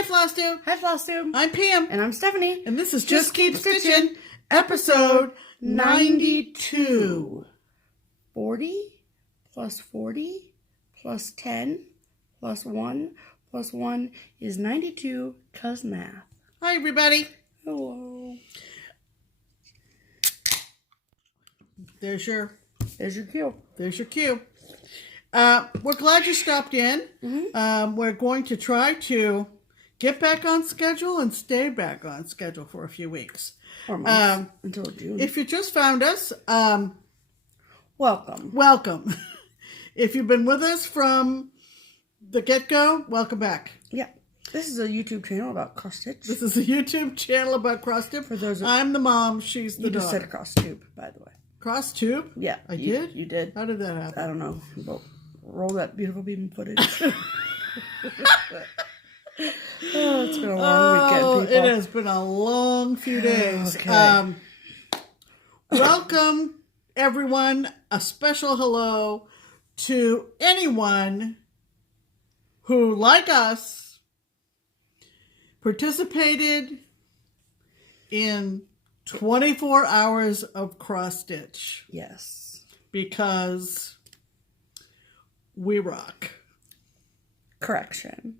Hi, FlossTube. Hi, FlossTube. I'm Pam. And I'm Stephanie. And this is Just Keep Stitching, episode 92. 40 plus 40 plus 10 plus 1 plus 1 is 92 cuz math. Hi, everybody. Hello. There's your cue. There's your cue. We're glad you stopped in. We're going to try to get back on schedule and stay back on schedule for a few weeks. Or months, until June. If you just found us, welcome. Welcome. If you've been with us from the get-go, welcome back. Yeah. This is a YouTube channel about cross stitch. This is a YouTube channel about cross stitch. For those I'm the mom, she's the You daughter. just said cross tube, by the way. Cross tube? Yeah. I did? You did. How did that happen? I don't know. But roll that beautiful beam footage. Oh, it's been a long weekend, people. It has been a long few days. Okay. Welcome, everyone. A special hello to anyone who, like us, participated in 24 hours of cross stitch. Yes. Because we rock. Correction.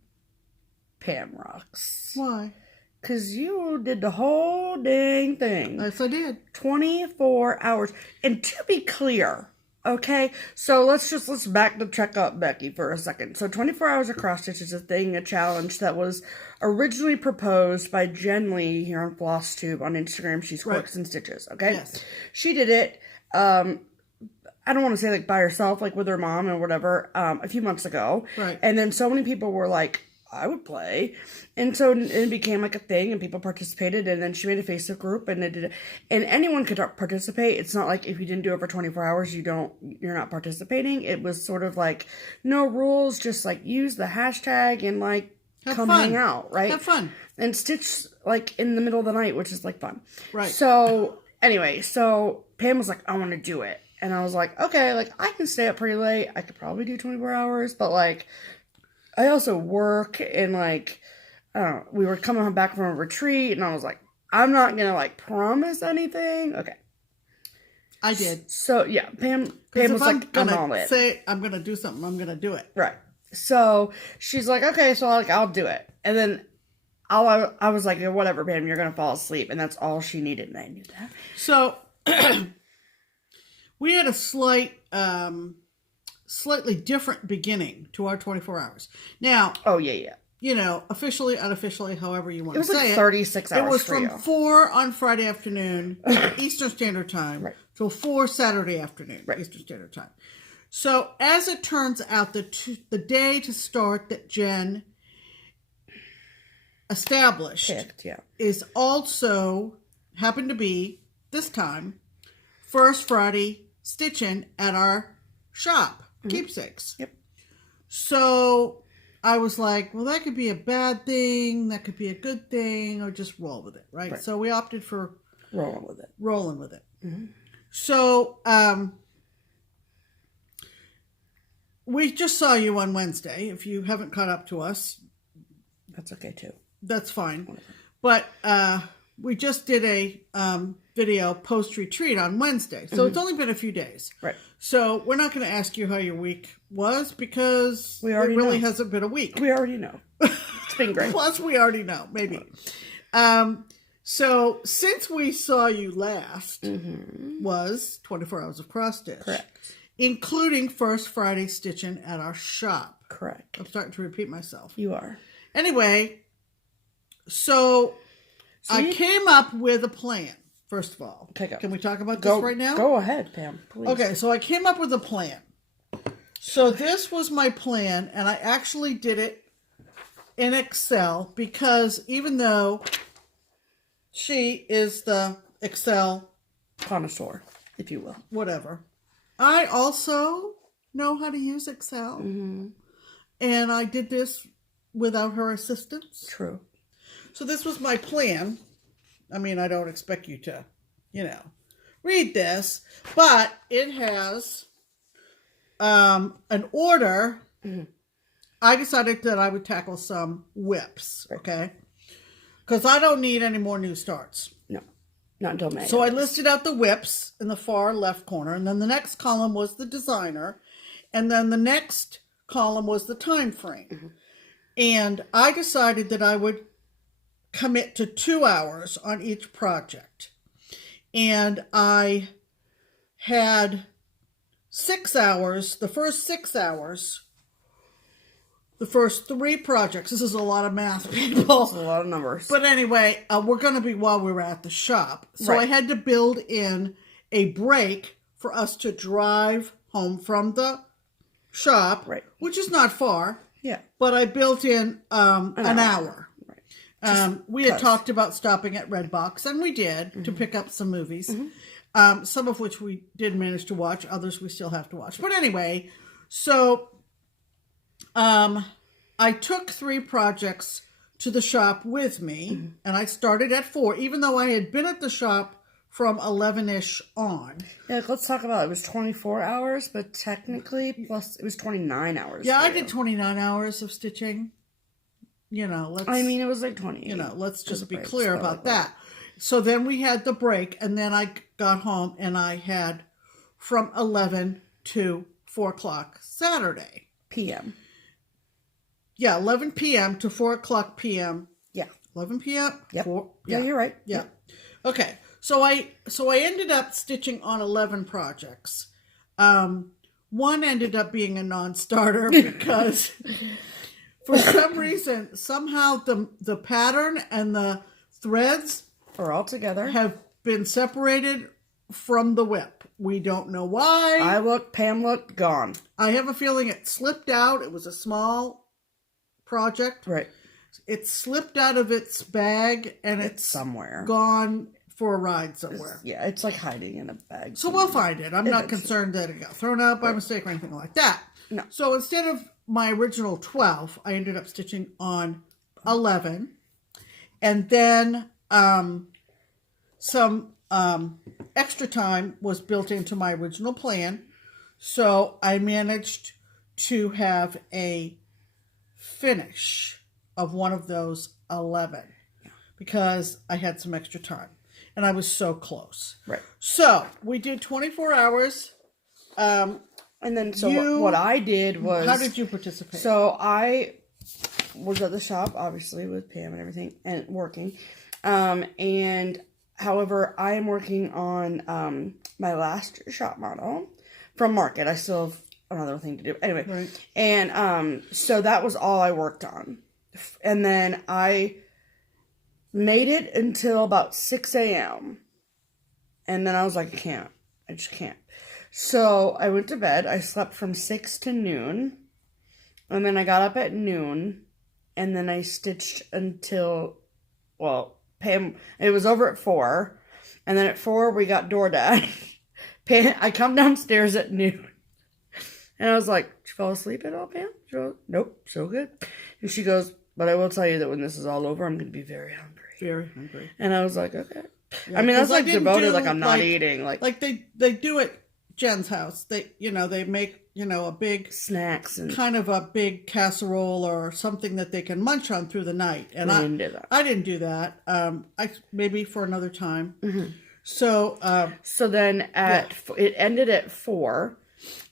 Pam rocks. Why? Because you did the whole dang thing. Yes, I did. 24 hours. And to be clear, okay, so let's back to check up Becky for a second. So 24 hours of cross stitch is a challenge that was originally proposed by Jen Lee here on FlossTube on Instagram. She's Quirks and Stitches, okay? Yes. She did it, I don't want to say like by herself, like with her mom or whatever, a few months ago. Right. And then so many people were like, I would play. And so it became like a thing and people participated, and then she made a Facebook group and they did it. And anyone could participate. It's not like if you didn't do it for 24 hours, you're not participating. It was sort of like no rules, just like use the hashtag and like come hang out, right? Have fun. And stitch like in the middle of the night, which is like fun. Right. So anyway, so Pam was like, I want to do it. And I was like, okay, like I can stay up pretty late. I could probably do 24 hours, but like I also work, and like, I don't know, we were coming back from a retreat, and I was like, I'm not going to like promise anything. Okay. I did. So yeah, Pam was like, I'm all in. Say I'm going to do something, I'm going to do it. Right. So she's like, okay, so I'll do it. And then I was like, whatever, Pam, you're going to fall asleep. And that's all she needed. And I knew that. So we had a slightly different beginning to our 24 hours. Now, you know, officially, unofficially, however you want to say it. It was like 36 hours. It was for from you. 4 on Friday afternoon, Eastern Standard Time, till 4 Saturday afternoon, Eastern Standard Time. So, as it turns out, the day to start that Jen established is also, happened to be, this time, first Friday stitching at our shop. Keepsakes. Yep. So I was like, well, that could be a bad thing, that could be a good thing, or just roll with it, right? So we opted for rolling with it. Mm-hmm. So we just saw you on Wednesday. If you haven't caught up to us, that's okay too. That's fine. Whatever. But we just did a video post-retreat on Wednesday. So it's only been a few days. Right. So we're not going to ask you how your week was because it really hasn't been a week. We already know. It's been great. Plus, we already know, maybe. So since we saw you last was 24 hours of cross stitch. Correct. Including first Friday stitching at our shop. Correct. I'm starting to repeat myself. You are. Anyway, so I came up with a plan. First of all, can we talk about this right now? Go ahead, Pam, please. Okay, so I came up with a plan. So this was my plan, and I actually did it in Excel because even though she is the Excel connoisseur, if you will, whatever, I also know how to use Excel. And I did this without her assistance. True. So this was my plan. I mean, I don't expect you to, read this, but it has an order I decided that I would tackle some whips, okay? Because I don't need any more new starts. No, not until May. So I listed out the whips in the far left corner, and then the next column was the designer, and then the next column was the time frame. Mm-hmm. And I decided that I would commit to 2 hours on each project. And I had 6 hours, the first 6 hours, the first 3 projects. This is a lot of math, people. It's a lot of numbers. But anyway, we're going to be while we were at the shop. So I had to build in a break for us to drive home from the shop, which is not far. Yeah. But I built in an hour. Right. We had talked about stopping at Redbox, and we did, to pick up some movies. Mm-hmm. Some of which we did manage to watch. Others we still have to watch. But anyway, so I took 3 projects to the shop with me, and I started at 4, even though I had been at the shop from 11-ish on. Yeah, let's talk about it. It was 24 hours, but technically, plus it was 29 hours. Yeah, I did 29 hours of stitching. You know, it was like 20. You know, let's just be clear about that. So then we had the break, and then I got home, and I had from 11 to 4 o'clock Saturday. PM. Yeah, 11 p.m. to 4 o'clock p.m. Yeah. 11 p.m.? Yep. 4, yeah, you're right. Yeah. Okay. So I ended up stitching on 11 projects. One ended up being a non-starter because for some reason, somehow the pattern and the threads are all together, have been separated from the whip. We don't know why. I looked, Pam looked, gone. I have a feeling it slipped out. It was a small project. Right. It slipped out of its bag and it's somewhere gone for a ride somewhere. It's like hiding in a bag. So we'll find it. I'm not concerned that it got thrown out by mistake or anything like that. No. So instead of my original 12, I ended up stitching on 11. And then some extra time was built into my original plan. So I managed to have a finish of one of those 11 because I had some extra time. And I was so close. Right. So we did 24 hours. And then what I did was... How did you participate? So I was at the shop, obviously, with Pam and everything, and working. And however, I am working on my last shop model from Market. I still have another thing to do. Anyway. Right. And so that was all I worked on. And then I made it until about 6 a.m. And then I was like, I just can't. So I went to bed. I slept from 6 to noon. And then I got up at noon. And then I stitched until, Pam, it was over at 4. And then at 4, we got DoorDash. Pam, I come downstairs at noon. And I was like, did you fall asleep at all, Pam? Nope, so good. And she goes, but I will tell you that when this is all over, I'm going to be very hungry. Very hungry. And I was like, okay. Yeah, I mean, that's like devoted, like I'm not eating. Like they do at Jen's house. They make, a big snacks and kind of a big casserole or something that they can munch on through the night. And I didn't do that. I didn't do that. I maybe for another time. Mm-hmm. So then it ended at 4,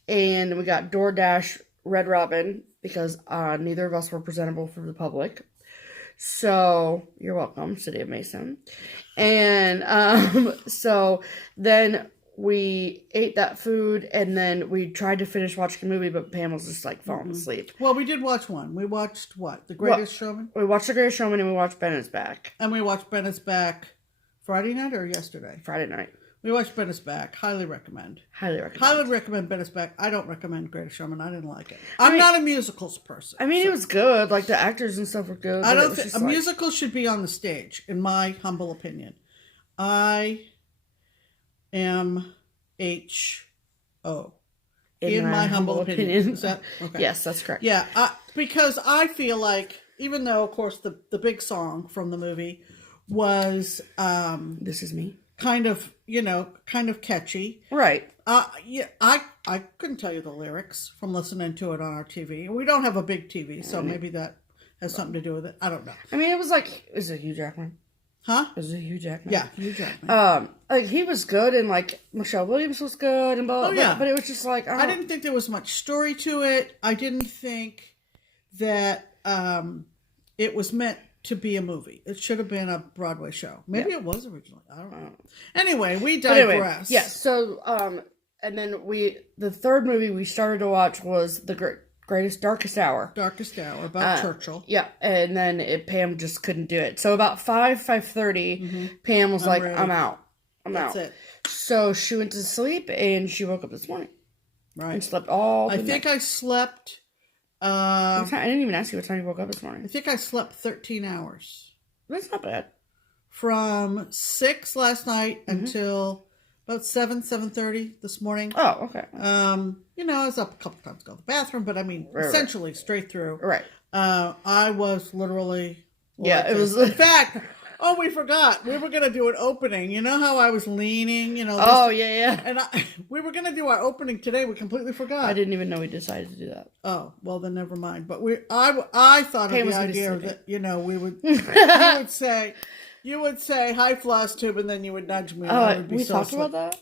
and we got DoorDash Red Robin because neither of us were presentable for the public. So you're welcome, City of Mason. And so then we ate that food, and then we tried to finish watching a movie, but Pam was just like falling asleep. Well, we did watch one. We watched what? The Greatest Showman? We watched The Greatest Showman, and we watched Ben is Back. And we watched Ben is Back Friday night or yesterday? Friday night. We watched Ben is Back. Highly recommend. Highly recommend. Highly recommend Ben is Back. I don't recommend Greatest Showman. I didn't like it. I'm not a musicals person. I mean, it was good. Like, the actors and stuff were good. I don't think a musical should be on the stage, in my humble opinion. I am H.O. In my humble opinion. Is that okay? Yes, that's correct. Yeah, because I feel like, even though, of course, the big song from the movie was This Is Me. kind of, kind of catchy. Right. Yeah, I couldn't tell you the lyrics from listening to it on our TV. We don't have a big TV, so maybe that has something to do with it. I don't know. I mean, is it Hugh Jackman? Huh? Is it Hugh Jackman? Yeah, Hugh Jackman. He was good, and Michelle Williams was good, and blah. Oh, yeah. But it was just I didn't think there was much story to it. I didn't think that it was meant to be a movie. It should have been a Broadway show. Maybe it was originally. I don't know. Anyway, we digress. Yeah. So, and then the third movie we started to watch was The Greatest Darkest Hour. Darkest Hour, about Churchill. Yeah, and then Pam just couldn't do it. So about 5:30, Pam was like, ready. I'm out. That's it. So she went to sleep, and she woke up this morning. Right. And slept all the night. I slept... I didn't even ask you what time you woke up this morning. I think I slept 13 hours. That's not bad. From 6 last night until about 7:30 this morning. Oh, okay. I was up a couple times to go to the bathroom, but I mean, essentially straight through. Right. I was literally... it was... In fact... Oh, we forgot. We were going to do an opening. You know how I was leaning? Yeah. And we were going to do our opening today. We completely forgot. I didn't even know we decided to do that. Oh, well, then never mind. But I thought of the idea that, we would... you would say, hi, FlossTube, and then you would nudge me. And we talked about that?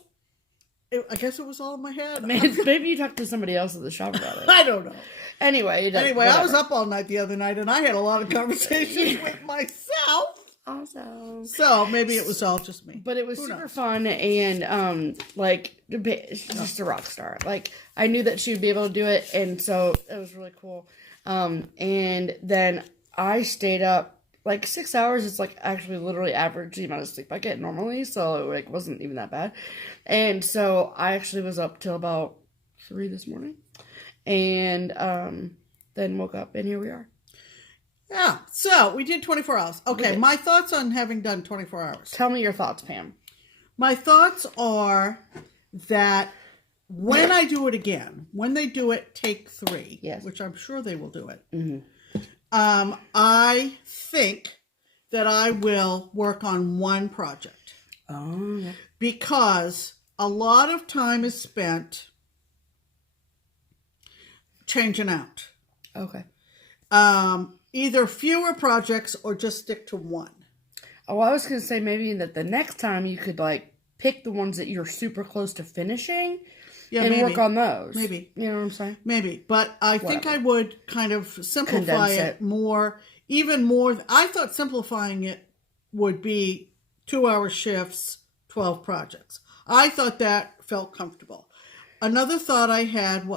I guess it was all in my head. Maybe you talked to somebody else at the shop about it. I don't know. Anyway, I was up all night the other night, and I had a lot of conversations with myself. Awesome. So maybe it was all just me. But it was super fun, and she's just a rock star. I knew that she would be able to do it, and so it was really cool. And then I stayed up 6 hours. It's actually literally average the amount of sleep I get normally, so it wasn't even that bad. And so I actually was up till about 3 this morning, and then woke up, and here we are. Yeah, so we did 24 hours. Okay, my thoughts on having done 24 hours. Tell me your thoughts, Pam. My thoughts are that when I do it again, when they do it take 3, which I'm sure they will do it, I think that I will work on one project. Oh. Because a lot of time is spent changing out. Okay. Either fewer projects or just stick to one. Oh, I was going to say maybe that the next time you could pick the ones that you're super close to finishing and work on those. Maybe. You know what I'm saying? Maybe. But I think I would kind of simplify it more, even more. I thought simplifying it would be 2-hour shifts, 12 projects. I thought that felt comfortable. Another thought I had,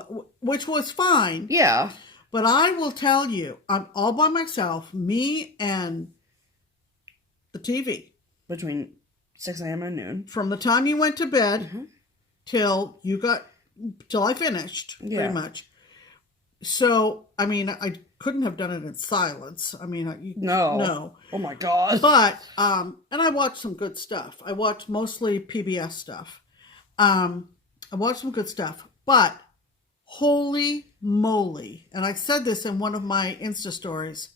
which was fine. Yeah. But I will tell you, I'm all by myself, me and the TV. Between 6 a.m. and noon. From the time you went to bed till I finished, pretty much. So, I mean, I couldn't have done it in silence. I mean, no. Oh my God. But, and I watched some good stuff. I watched mostly PBS stuff. I watched some good stuff, but holy moly. And I said this in one of my Insta stories.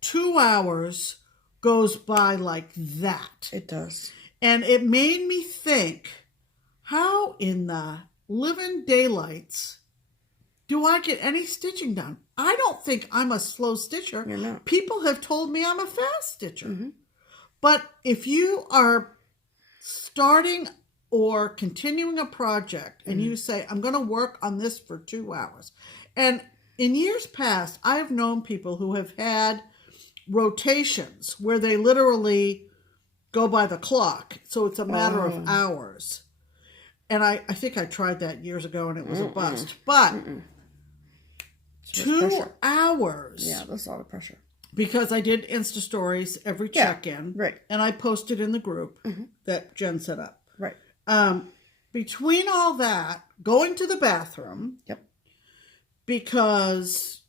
2 hours goes by like that. It does. And it made me think, how in the living daylights do I get any stitching done? I don't think I'm a slow stitcher. You're not. People have told me I'm a fast stitcher. But if you are starting or continuing a project and you say, I'm going to work on this for 2 hours. And in years past, I have known people who have had rotations where they literally go by the clock. So it's a matter of hours. And I think I tried that years ago and it was a bust. But 2 hours. Yeah, that's a lot of pressure. Because I did Insta stories every check-in. Right. And I posted in the group that Jen set up. Right. Between all that, going to the bathroom. Yep. Because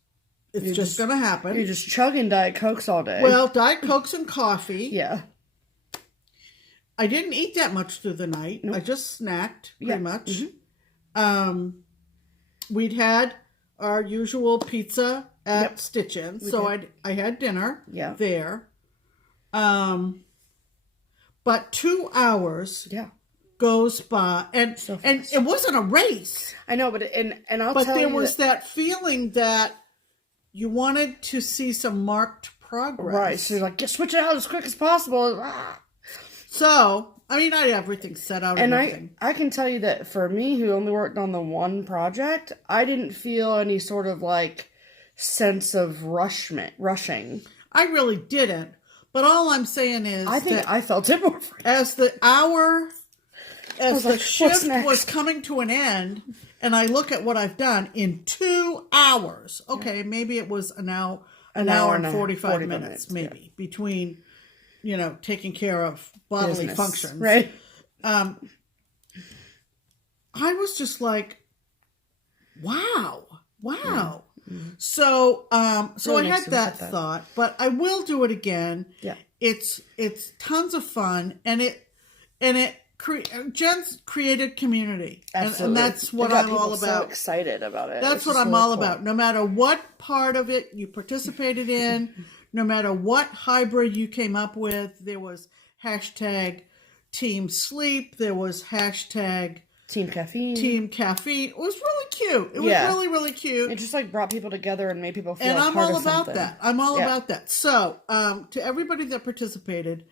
it's just going to happen. You're just chugging Diet Cokes all day. Well, Diet Cokes and coffee. Yeah. I didn't eat that much through the night. Nope. I just snacked pretty much. We'd had our usual pizza at Stitchin. So I had dinner there. but 2 hours Yeah. goes by, and So and fast. it wasn't a race. I know, but I'll But tell there you was that feeling that you wanted to see some marked progress. right. So you're like, just switch it out as quick as possible. Ah. So, I mean, I had everything set out And and everything. I can tell you that for me, who only worked on the one project, I didn't feel any sort of like sense of rushing. I really didn't. But all I'm saying is I think that I felt it more. as the shift next? was coming to an end, and I look at what I've done in 2 hours. Okay, maybe it was an hour and 45 minutes, maybe, between, taking care of bodily Business, functions. right? I was just like, wow. Mm-hmm. So Really I makes had you that look at that. thought, but I will do it again. Yeah. It's tons of fun, and Jen's created community. Absolutely. And that's what It got I'm people all about. So excited about it. That's It's what just I'm really all cool. about. No matter what part of it you participated in, no matter what hybrid you came up with, there was hashtag Team Sleep, there was hashtag Team Caffeine. Team Caffeine. It was really cute. It was really, really cute. It just like brought people together and made people feel And like I'm part all of about something. that. I'm all about that. So, to everybody that participated,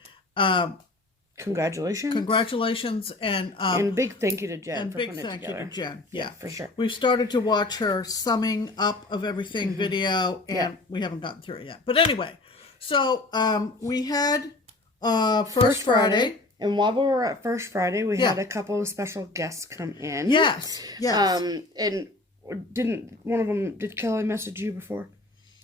congratulations. and Big thank you to Jen and for big putting it thank you together. to Jen. Yeah, For sure. We've started to watch her summing up of everything video, and we haven't gotten through it yet. But anyway, so we had First Friday. And while we were at First Friday, we had a couple of special guests come in. Yes. And did Kelly message you before?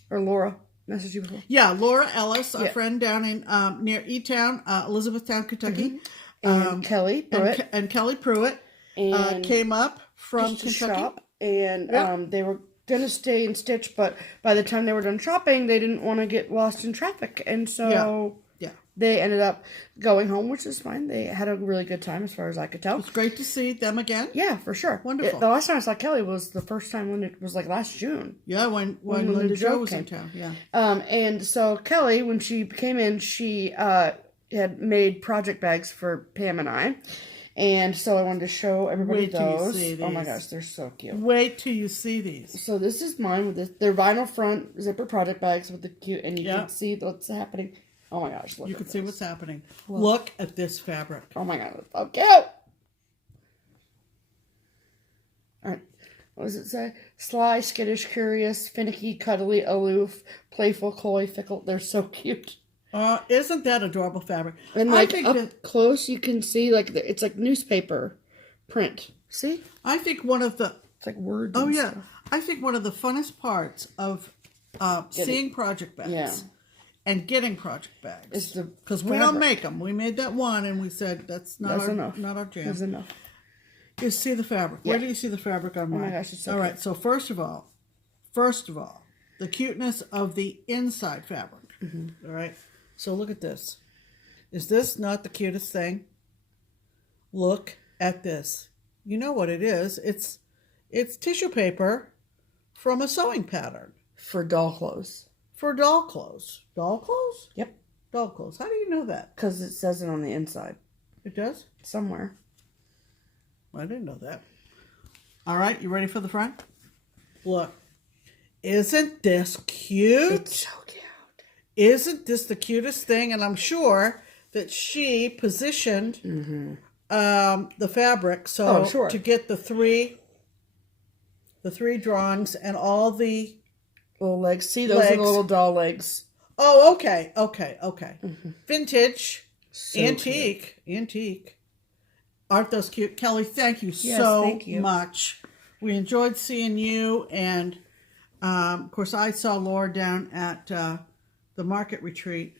Or Laura message you before? Yeah, Laura Ellis, our friend down in near E-Town, Elizabethtown, Kentucky. And Kelly Pruitt. And Kelly Pruitt came up from just to Kentucky. shop. And they were going to stay and stitch, but by the time they were done shopping, they didn't want to get lost in traffic. And so... They ended up going home, which is fine. They had a really good time as far as I could tell. It's great to see them again. Yeah, for sure. Wonderful. The last time I saw Kelly was the first time when it was like last June. Yeah, when Linda Jo was in town. Yeah. And so Kelly, when she came in, she had made project bags for Pam and I. And so I wanted to show everybody those. Till you see these. Oh my gosh, they're so cute. Wait till you see these. So this is mine with they're vinyl front zipper project bags with the cute, and you can see what's happening. Oh my gosh, look. You can see what's happening. Look at this fabric. Oh my god, it's so cute. Alright. What does it say? Sly, skittish, curious, finicky, cuddly, aloof, playful, coy, fickle. They're so cute. Isn't that adorable fabric? And like up close you can see like it's like newspaper print. See? I think one of the It's like words. Oh yeah. I think one of the funnest parts of seeing project bags and getting project bags, because we don't make them. We made that one, and we said that's not our jam. That's enough. Is see the fabric. Where do you see the fabric on mine? Oh my gosh, it's so all cute. right. So first of all, the cuteness of the inside fabric. All right. So look at this. Is this not the cutest thing? Look at this. You know what it is? It's tissue paper from a sewing pattern For doll clothes. for doll clothes. Doll clothes? Yep. Doll clothes. How do you know that? Because it says it on the inside. It does? Somewhere. I didn't know that. All right, you ready for the front? Look. Isn't this cute? It's so cute. Isn't this the cutest thing? And I'm sure that she positioned the fabric so to get the three drawings and all the little legs. See, those are the little doll legs. Oh, okay. Vintage, So antique. Aren't those cute? Kelly, thank you thank you. much. We enjoyed seeing you, and of course I saw Laura down at the market retreat.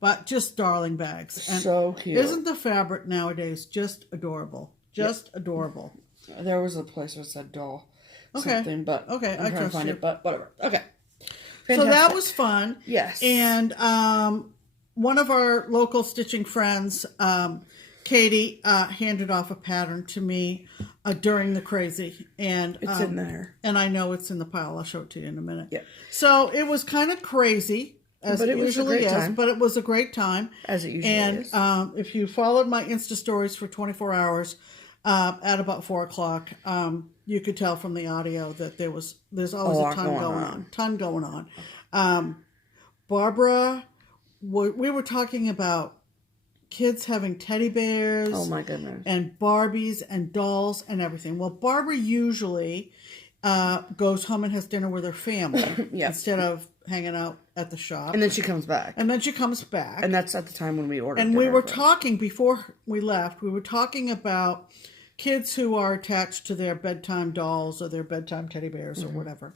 But just darling bags. And so cute. Isn't the fabric nowadays just adorable? Just adorable. There was a place where it said doll. Okay. Something, but Okay, I'm I trying to trust find you. it, but whatever. Okay. So that was fun. Yes. And one of our local stitching friends, Katie, handed off a pattern to me during the crazy. And It's in there. And I know it's in the pile. I'll show it to you in a minute. Yeah. So it was kind of crazy. as But it usually is. time. But it was a great time. As it usually is. And if you followed my Insta stories for 24 hours, at about 4 o'clock, you could tell from the audio that there's always a ton going on. Barbara, we were talking about kids having teddy bears. Oh my goodness. And Barbies and dolls and everything. Well, Barbara usually goes home and has dinner with her family instead of hanging out at the shop. And then she comes back. And that's at the time when we ordered. And we were talking before we left. We were talking about kids who are attached to their bedtime dolls or their bedtime teddy bears or whatever.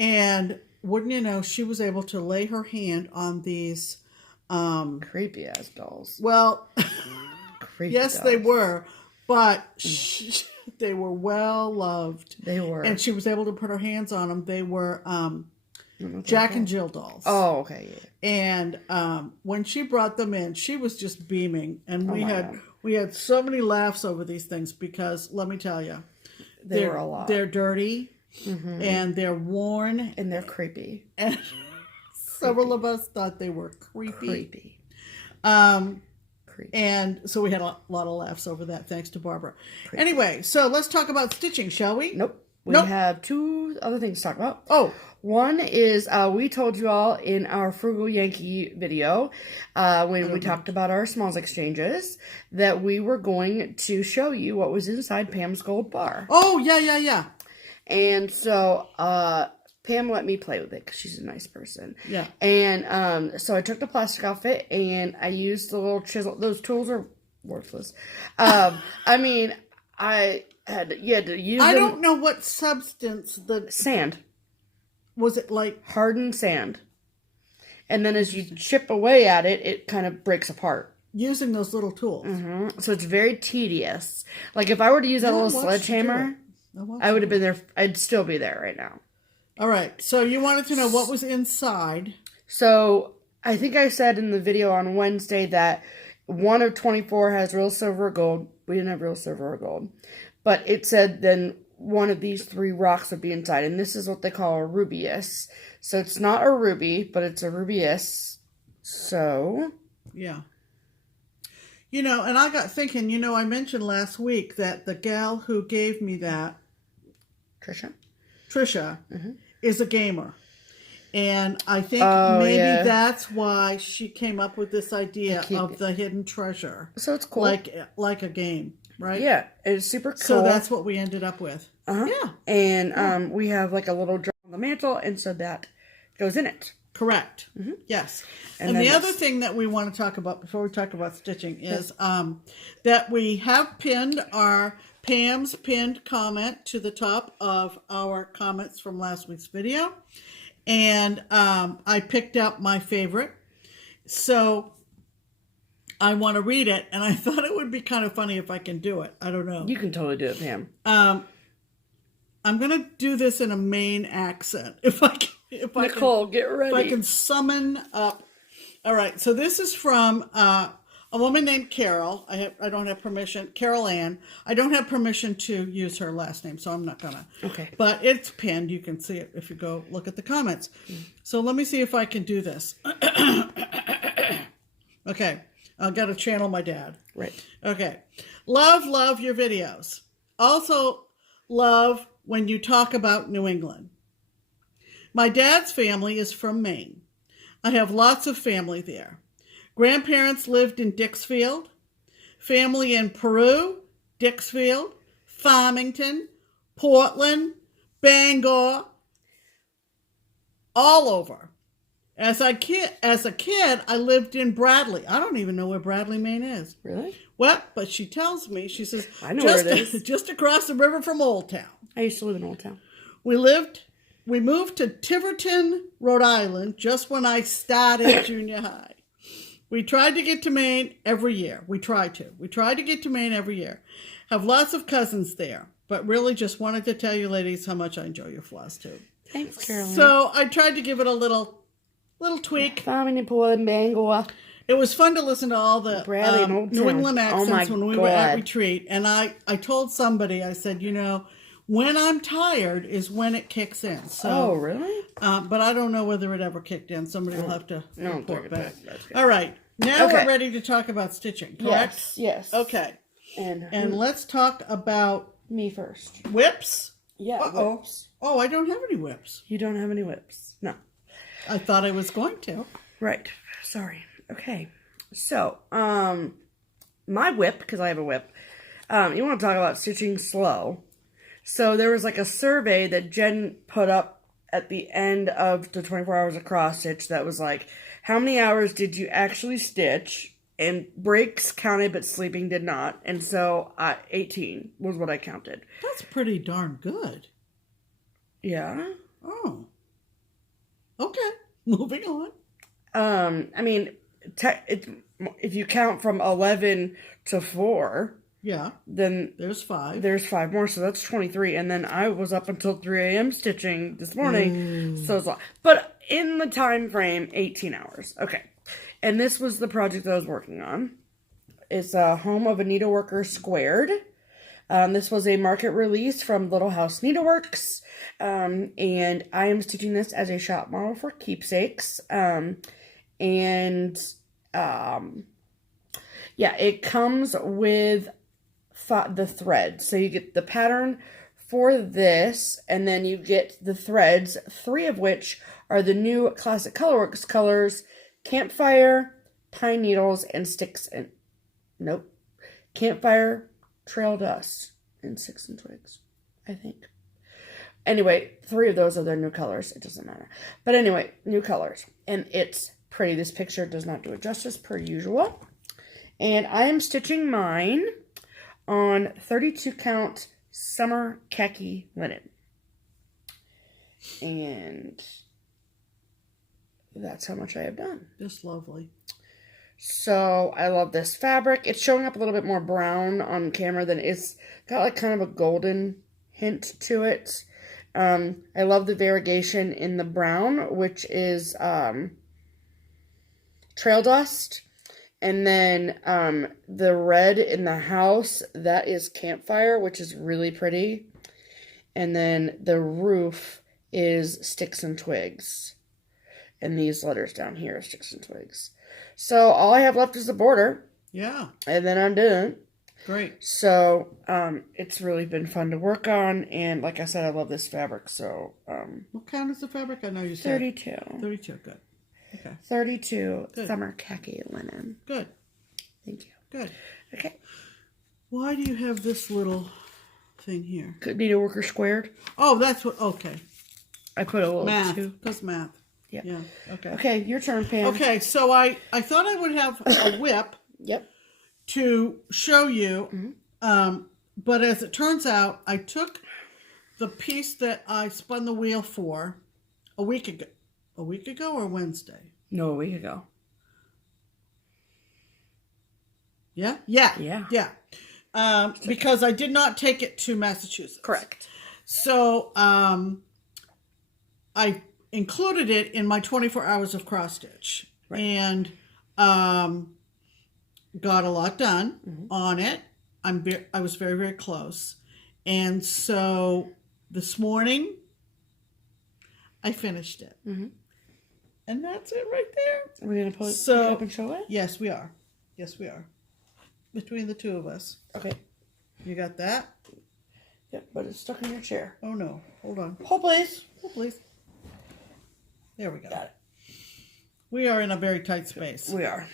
And wouldn't you know, she was able to lay her hand on these creepy ass dolls. Well, creepy yes, dolls. they were, but they were well loved. They were, and she was able to put her hands on them. They were Jack and Jill dolls. Oh, okay, yeah. And when she brought them in, she was just beaming, and we had so many laughs over these things because let me tell you, they were a lot. They're dirty, and they're worn, and they're creepy. And several of us thought they were creepy. And so we had a lot of laughs over that, thanks to Barbara. Anyway, so let's talk about stitching, shall we? Nope. We have two other things to talk about. Oh. One is we told you all in our Frugal Yankee video when we talked about our smalls exchanges that we were going to show you what was inside Pam's gold bar. Oh, yeah. And so Pam let me play with it because she's a nice person. Yeah. And so I took the plastic off it and I used the little chisel. Those tools are worthless. I mean, you had to use them. I don't know what substance the... Sand. Was it like... Hardened sand. And then as you chip away at it, it kind of breaks apart. Using those little tools. Mm-hmm. So it's very tedious. Like if I were to use that little sledgehammer, I would have been there. I'd still be there right now. All right. So you wanted to know what was inside. So I think I said in the video on Wednesday that 1 of 24 has real silver or gold. We didn't have real silver or gold. But it said then one of these 3 rocks would be inside. And this is what they call a rubius. So it's not a ruby, but it's a rubius. So... yeah. You know, and I got thinking, you know, I mentioned last week that the gal who gave me that... Trisha, is a gamer. And I think maybe that's why she came up with this idea of the hidden treasure. So it's cool. Like a game, right? Yeah, it's super cool. So that's what we ended up with. Yeah. And we have like a little jar on the mantle, and so that goes in it. Correct. Yes. And the other thing that we want to talk about before we talk about stitching is that we have pinned Pam's pinned comment to the top of our comments from last week's video. And I picked out my favorite. So I want to read it. And I thought it would be kind of funny if I can do it. I don't know. You can totally do it, Pam. I'm going to do this in a Maine accent. Nicole, get ready. If I can summon up. All right. So this is from a woman named Carol. I don't have permission. Carol Ann. I don't have permission to use her last name, so I'm not going to. Okay. But it's pinned. You can see it if you go look at the comments. So let me see if I can do this. Okay. I've got to channel my dad. Right. Okay. Love your videos. Also love when you talk about New England. My dad's family is from Maine. I have lots of family there. Grandparents lived in Dixfield, family in Peru, Dixfield, Farmington, Portland, Bangor, all over. As a kid, I lived in Bradley. I don't even know where Bradley, Maine is. Really? Well, but she tells me, she says, I know where it is. Just across the river from Old Town. I used to live in Old Town. We moved to Tiverton, Rhode Island, just when I started junior high. We tried to get to Maine every year. We tried to get to Maine every year. Have lots of cousins there, but really just wanted to tell you ladies how much I enjoy your FlossTube. Thanks, Carolyn. So I tried to give it a little tweak. Farming in Portland, Bangor. It was fun to listen to all the New England accents when we were at retreat. And I told somebody, I said, you know, When I'm tired is when it kicks in. So, Oh, really? but I don't know whether it ever kicked in. Somebody will have to No, report back. That's good. All right. Now Okay. we're ready to talk about stitching, correct? Yes. Okay. And let's talk about me first. whips. Yeah. Uh-oh. Whips. Oh, I don't have any whips. You don't have any whips. No. I thought I was going to. Right. Sorry. Okay. So, my whip, because I have a whip, you want to talk about stitching slow. So there was like a survey that Jen put up at the end of the 24 hours of cross stitch that was like, how many hours did you actually stitch? And breaks counted, but sleeping did not. And so 18 was what I counted. That's pretty darn good. Yeah. Oh. Okay. Moving on. I mean, if you count from 11 to 4, yeah, then there's 5. There's 5 more, so that's 23. And then I was up until 3 a.m. stitching this morning, so it's a lot. But in the time frame, 18 hours. Okay. And this was the project that I was working on. It's a Home of a Needleworker Squared. This was a market release from Little House Needleworks. And I am stitching this as a shop model for Keepsakes. Yeah, it comes with the thread. So you get the pattern for this, and then you get the threads, 3 of which are the new Classic Colorworks colors, Campfire, Pine Needles, and Campfire, Trail Dust, and Sticks and Twigs, I think. Anyway, 3 of those are their new colors. It doesn't matter. But anyway, new colors. And it's pretty. This picture does not do it justice per usual. And I am stitching mine on 32 count summer khaki linen. And that's how much I have done. Just lovely. So I love this fabric. It's showing up a little bit more brown on camera than it's got like kind of a golden hint to it. I love the variegation in the brown, which is Trail Dust. And then the red in the house, that is Campfire, which is really pretty. And then the roof is Sticks and Twigs. And these letters down here are Sticks and Twigs. So all I have left is the border. Yeah. And then I'm done. Great. So it's really been fun to work on. And like I said, I love this fabric. So what kind is the fabric? I know you said 32. 32, good. Okay. 32 Good. summer khaki linen. Good. Thank you. Good. Okay. Why do you have this little thing here? Needleworker Squared. Oh, that's what, okay. I put a little Math. too. That's math. Yeah. Yeah. Okay. Okay, your turn, Pam. Okay, so I thought I would have a whip Yep. to show you. But as it turns out, I took the piece that I spun the wheel for a week ago. A week ago or Wednesday? No, a week ago. Yeah? Yeah. Yeah. Yeah. Because I did not take it to Massachusetts. Correct. So I included it in my 24 hours of cross stitch. Right. And got a lot done on it. I was very, very close. And so this morning, I finished it. And that's it right there. Are we going to pick it up and show it? Yes, we are. Yes, we are. Between the two of us. Okay. You got that? Yep, but it's stuck in your chair. Oh, no. Hold on. Hold, please. Hold, please. There we go. Got it. We are in a very tight space. We are.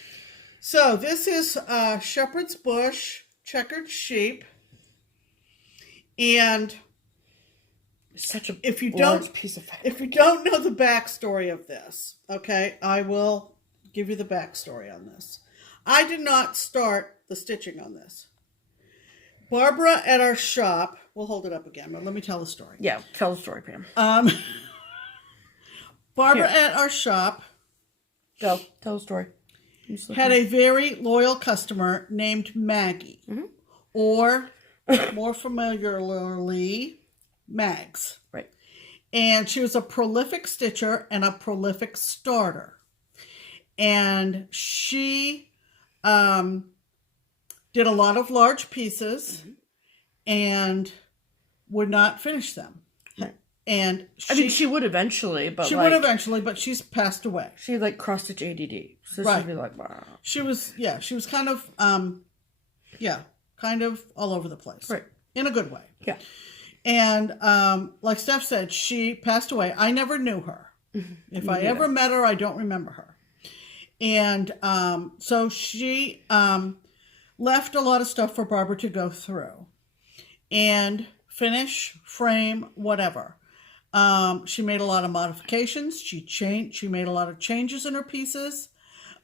So this is Shepherd's Bush Checkered Sheep. And Such a if you large piece of fabric. If you don't know the backstory of this, okay, I will give you the backstory on this. I did not start the stitching on this. Barbara at our shop, we'll hold it up again, but let me tell the story. Yeah, tell the story, Pam. Barbara at our shop Go, tell the story. Had a very loyal customer named Maggie, or more familiarly, Mags. Right. And she was a prolific stitcher and a prolific starter. And she did a lot of large pieces. And would not finish them. Right. And I mean, she would eventually, but she would eventually, but she's passed away. She had like cross stitch ADD, so Right. she'd be like, wow. She was kind of, kind of all over the place, right, in a good way. Yeah. And like Steph said, she passed away. I never knew her. If I ever met her, I don't remember her. And so she left a lot of stuff for Barbara to go through and finish, frame, whatever. She made a lot of modifications. She made a lot of changes in her pieces.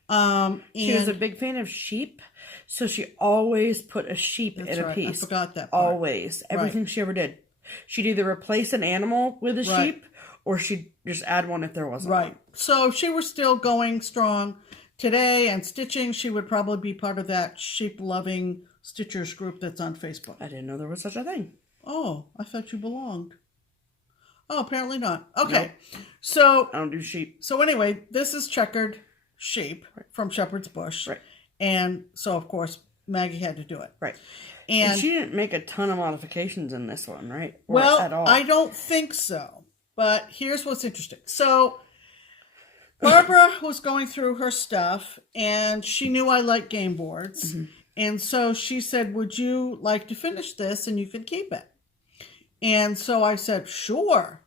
She was a big fan of sheep, so she always put a sheep in a piece. I forgot that part. Always. Everything she ever did. She'd either replace an animal with a sheep, or she'd just add one if there wasn't one. So if she were still going strong today and stitching, she would probably be part of that sheep-loving stitchers group that's on Facebook. I didn't know there was such a thing. Oh, I thought you belonged. Oh, apparently not. Okay. Nope. So I don't do sheep. So anyway, this is checkered sheep from Shepherd's Bush. Right. And so, of course, Maggie had to do it. Right. And she didn't make a ton of modifications in this one, right? Or well, at all. I don't think so. But here's what's interesting. So Barbara was going through her stuff, and she knew I like game boards. Mm-hmm. And so she said, would you like to finish this and you can keep it? And so I said, sure.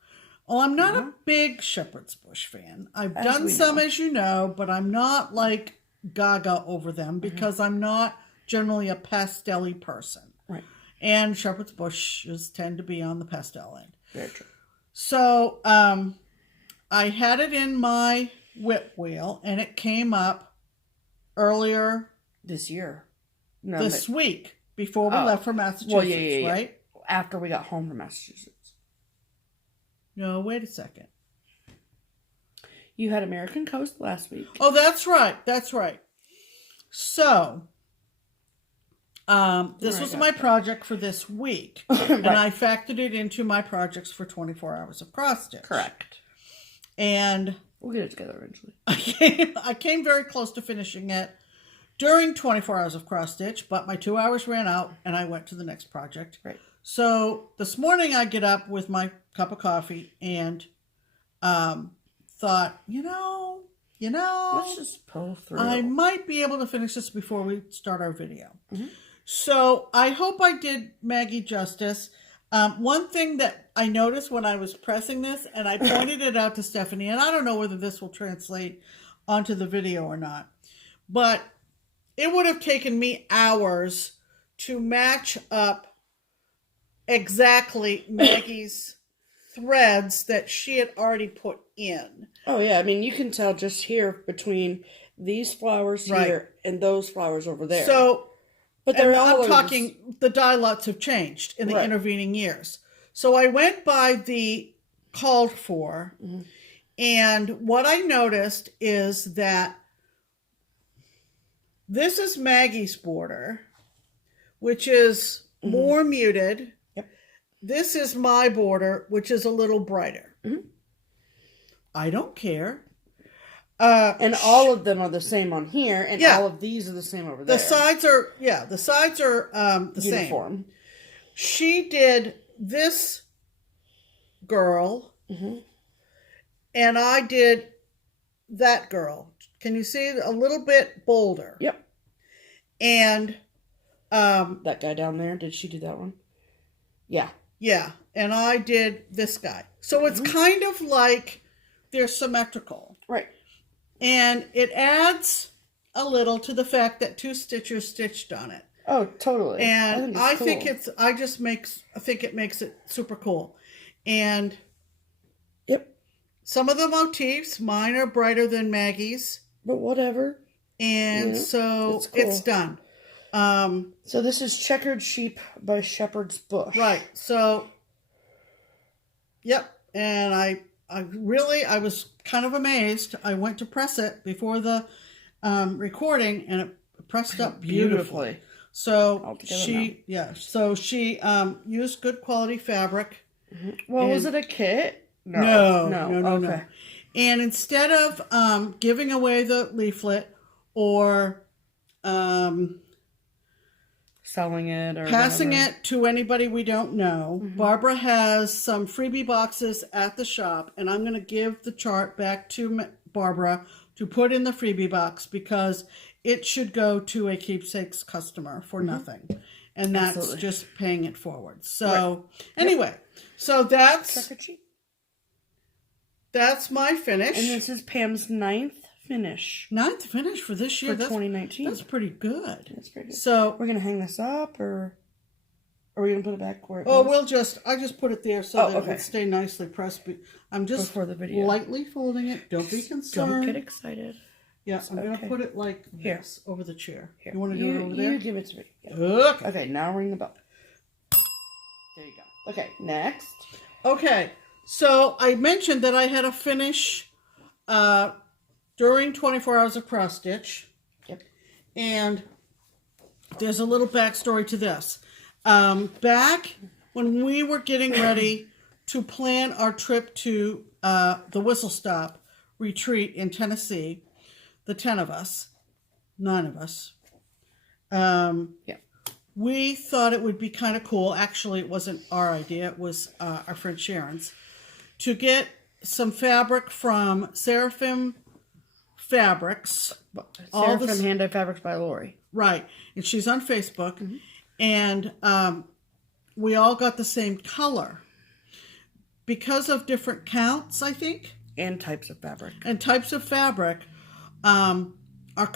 Well, I'm not a big Shepherd's Bush fan. I've done some, as you know, but I'm not like gaga over them because I'm not generally a pastel-y person. Right. And Shepherd's Bushes tend to be on the pastel end. Very true. So I had it in my whip wheel, and it came up earlier this year. No, this week, before we left for Massachusetts, right? After we got home from Massachusetts. No, wait a second. You had American Coast last week. Oh, that's right. That's right. So, this was my project for this week. And I factored it into my projects for 24 hours of cross stitch. Correct. And we'll get it together eventually. I came very close to finishing it during 24 hours of cross stitch, but my 2 hours ran out and I went to the next project. Right. So this morning I get up with my cup of coffee and thought, you know, let's just pull through. I might be able to finish this before we start our video. Mm-hmm. So I hope I did Maggie justice. One thing that I noticed when I was pressing this, and I pointed it out to Stephanie, and I don't know whether this will translate onto the video or not, but it would have taken me hours to match up exactly Maggie's threads that she had already put in. Oh yeah, I mean you can tell just here between these flowers here and those flowers over there. So, but they're all I'm talking the dye lots have changed in the intervening years. So I went by the called for, and what I noticed is that this is Maggie's border, which is more muted. This is my border, which is a little brighter. I don't care. And all of them are the same on here, and all of these are the same over there. The sides are, the uniform. Same. She did this girl, and I did that girl. Can you see a little bit bolder? Yep. And that guy down there, did she do that one? Yeah. Yeah, and I did this guy. So it's kind of like they're symmetrical. Right. And it adds a little to the fact that two stitchers stitched on it. Oh, totally. And I think it makes it super cool. And some of the motifs, mine are brighter than Maggie's. But whatever. And so it's done. So this is Checkered Sheep by Shepherd's Bush. Right. So, and I was kind of amazed. I went to press it before the recording, and it pressed up beautifully. So she used good quality fabric. Well, was it a kit? No. And instead of giving away the leaflet or selling it or passing whatever. it to anybody we don't know. Barbara has some freebie boxes at the shop, and I'm going to give the chart back to Barbara to put in the freebie box because it should go to a Keepsakes customer for nothing. And that's Absolutely. just paying it forward. So anyway, so that's my finish. And this is Pam's 9th finish. 9th finish for this year. For 2019. That's pretty good. That's pretty good. So we're going to hang this up, or are we going to put it back where it oh, goes? I just put it there so that okay. it would stay nicely pressed. I'm just Before the video. lightly folding it. Don't be concerned. Don't get excited. Yeah, I'm going to put it like this over the chair. Here. You want to do it over there? You give it to me. Yeah. Okay. Okay, now ring the bell. There you go. Okay, next. Okay, so I mentioned that I had a finish during 24 hours of cross stitch. Yep. And there's a little backstory to this. Back when we were getting ready to plan our trip to the Whistle Stop retreat in Tennessee, the 10 of us, 9 of us, we thought it would be kind of cool. Actually, it wasn't our idea. It was our friend Sharon's. To get some fabric from Seraphim Fabrics. Seraphim Hand-Dyed Fabrics by Lori. Right. And she's on Facebook. And we all got the same color. Because of different counts, I think. And types of fabric. And types of fabric. Our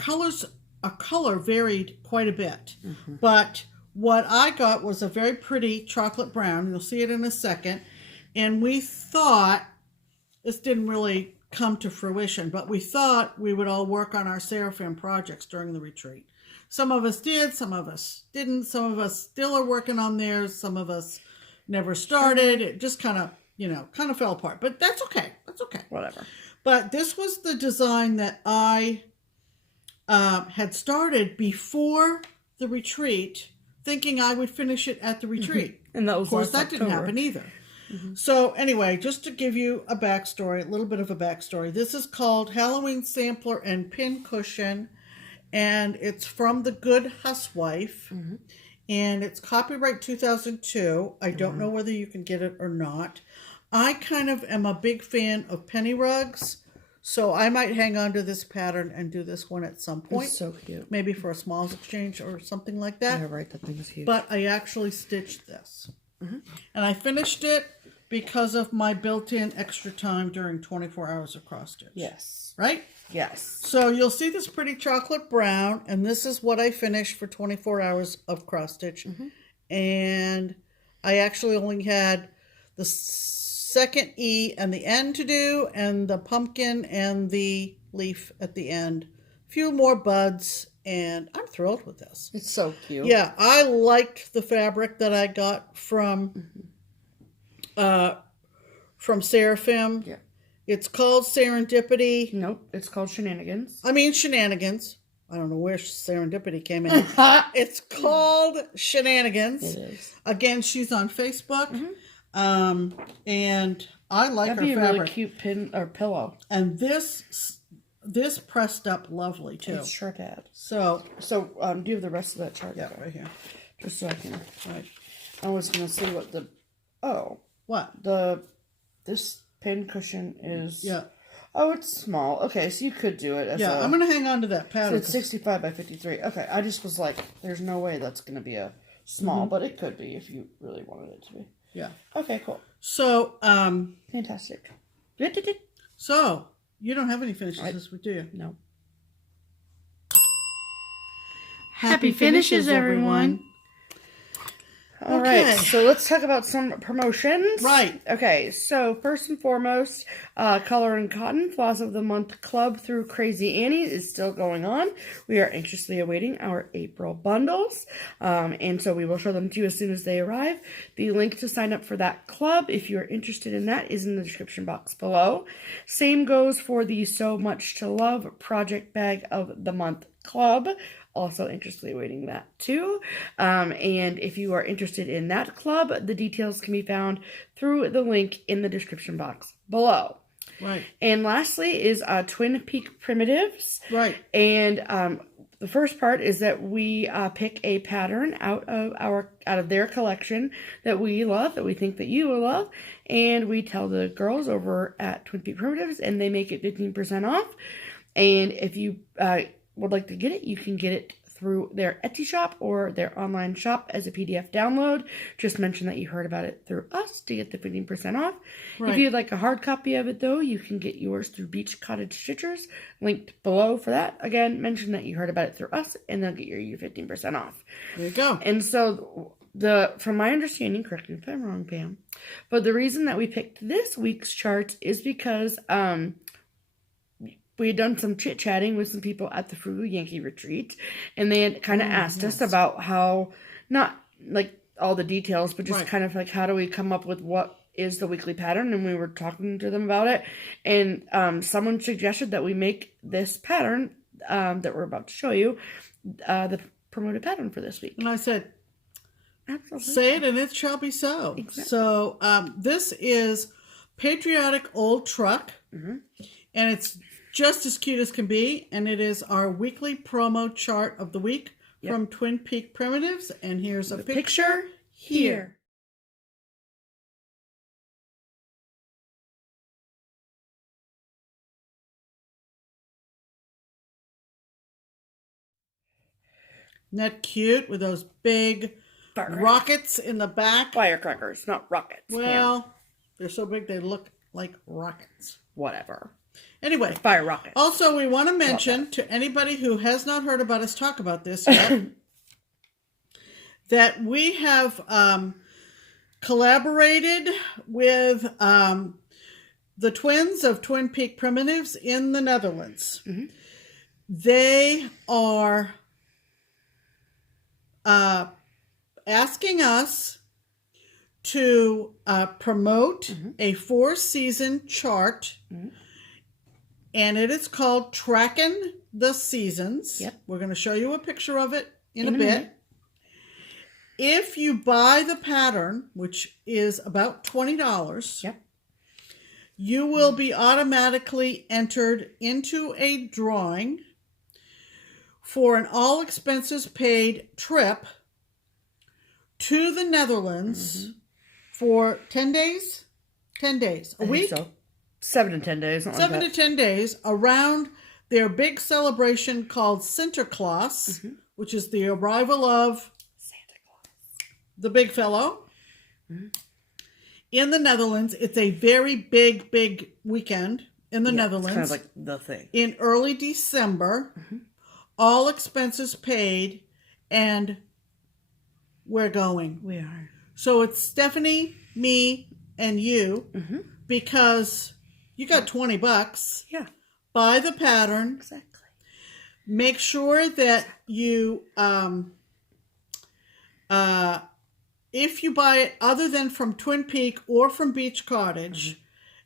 color varied quite a bit. But what I got was a very pretty chocolate brown. You'll see it in a second. And we thought, this didn't really come to fruition, but we thought we would all work on our Seraphim projects during the retreat. Some of us did, some of us didn't. Some of us still are working on theirs. Some of us never started. It just kind of fell apart. But that's okay. That's okay. Whatever. But this was the design that I had started before the retreat, thinking I would finish it at the retreat. And that was, of course, that last didn't October. happen either. So anyway, just to give you a backstory, a little bit of a backstory. This is called Halloween Sampler and Pin Cushion, and it's from The Good Housewife, and it's copyright 2002. I don't know whether you can get it or not. I kind of am a big fan of penny rugs, so I might hang on to this pattern and do this one at some point. It's so cute. Maybe for a smalls exchange or something like that. Yeah, right. That thing is huge. But I actually stitched this. And I finished it because of my built-in extra time during 24 hours of cross stitch. Yes. Right? Yes. So you'll see this pretty chocolate brown, and this is what I finished for 24 hours of cross stitch. And I actually only had the second E and the end to do, and the pumpkin and the leaf at the end. A few more buds, and I'm thrilled with this. It's so cute. Yeah, I liked the fabric that I got from Seraphim. Yeah. It's called Serendipity. Nope. It's called Shenanigans. I mean Shenanigans. I don't know where Serendipity came in. It's called Shenanigans. It is. Again, she's on Facebook. And I like That'd her be a fabric. really cute pin or pillow. And this pressed up lovely too. It sure did. So do you have the rest of that chart? yeah, right here. Just so I can. Right. I was gonna see what the. Oh. What? This pin cushion is. Yeah. Oh, it's small. Okay, so you could do it. Yeah, I'm gonna hang on to that So pattern. it's 65 by 53. Okay, I just was like, there's no way that's gonna be a small, but it could be if you really wanted it to be. Yeah. Okay, cool. So, Fantastic. so you don't have any finishes this week, do you? No. Happy finishes, everyone. All right, so let's talk about some promotions. Right. Okay, so first and foremost, Color and Cotton Floss of the Month Club through Crazy Annie is still going on. We are anxiously awaiting our April bundles, and so we will show them to you as soon as they arrive. The link to sign up for that club, if you're interested in that, is in the description box below. Same goes for the SewMuch2Luv Project Bag of the Month Club. Also anxiously awaiting that too. And if you are interested in that club, the details can be found through the link in the description box below. Right. And lastly is Twin Peak Primitives. Right. And the first part is that we pick a pattern out of their collection that we love, that we think that you will love, and we tell the girls over at Twin Peak Primitives, and they make it 15% off. And if you would like to get it, you can get it through their Etsy shop or their online shop as a PDF download. Just mention that you heard about it through us to get the 15% off. Right. If you'd like a hard copy of it, though, you can get yours through Beach Cottage Stitchers, linked below for that. Again, mention that you heard about it through us, and they'll get you 15% off. There you go. And so, from my understanding, correct me if I'm wrong, Pam, but the reason that we picked this week's chart is because we had done some chit-chatting with some people at the FLU Yankee retreat, and they had kind of asked us about how, not like all the details, but just kind of like how do we come up with what is the weekly pattern, and we were talking to them about it, and someone suggested that we make this pattern that we're about to show you the promoted pattern for this week. And I said, absolutely, say it and it shall be so. Exactly. So this is Patriotic Old Truck, and it's just as cute as can be, and it is our weekly promo chart of the week from Twin Peak Primitives, and here's a picture here. Isn't that cute with those big rockets in the back? Firecrackers, not rockets. Well, they're so big they look like rockets. Whatever. Anyway, fire rockets. Also, we want to mention to anybody who has not heard about us talk about this yet, that we have collaborated with the twins of Twin Peak Primitives in the Netherlands. They are asking us to promote a 4-season chart, and it is called Tracking the Seasons. Yep. We're going to show you a picture of it in a bit. If you buy the pattern, which is about $20, you will be automatically entered into a drawing for an all-expenses-paid trip to the Netherlands for 10 days? 10 days. A week? So. 7 to 10 days. 7 to 10 days around their big celebration called Sinterklaas, which is the arrival of Santa Claus, the big fellow, in the Netherlands. It's a very big, big weekend in the Netherlands. It's kind of like the thing. In early December, all expenses paid, and we're going. We are. So it's Stephanie, me, and you, because you got $20. Yeah. Buy the pattern. Exactly. Make sure that you, if you buy it other than from Twin Peak or from Beach Cottage,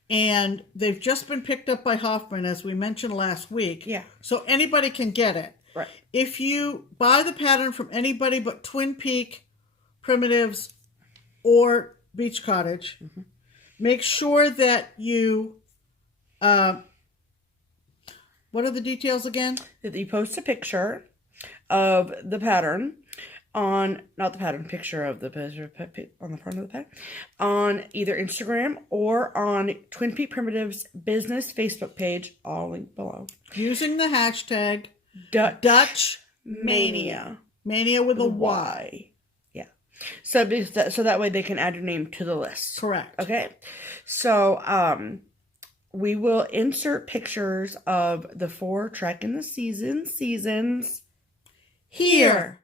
and they've just been picked up by Hoffman, as we mentioned last week. Yeah. So anybody can get it. Right. If you buy the pattern from anybody but Twin Peak Primitives or Beach Cottage, make sure that you, what are the details again? That you post a picture of the pattern on, not the pattern, picture of the on the front of the pattern, on either Instagram or on Twin Peak Primitives business Facebook page, all linked below. Using the hashtag Dutch Mania. Mania with a Y. Yeah. So that way they can add your name to the list. Correct. Okay. So we will insert pictures of the 4 Tracking the Seasons here.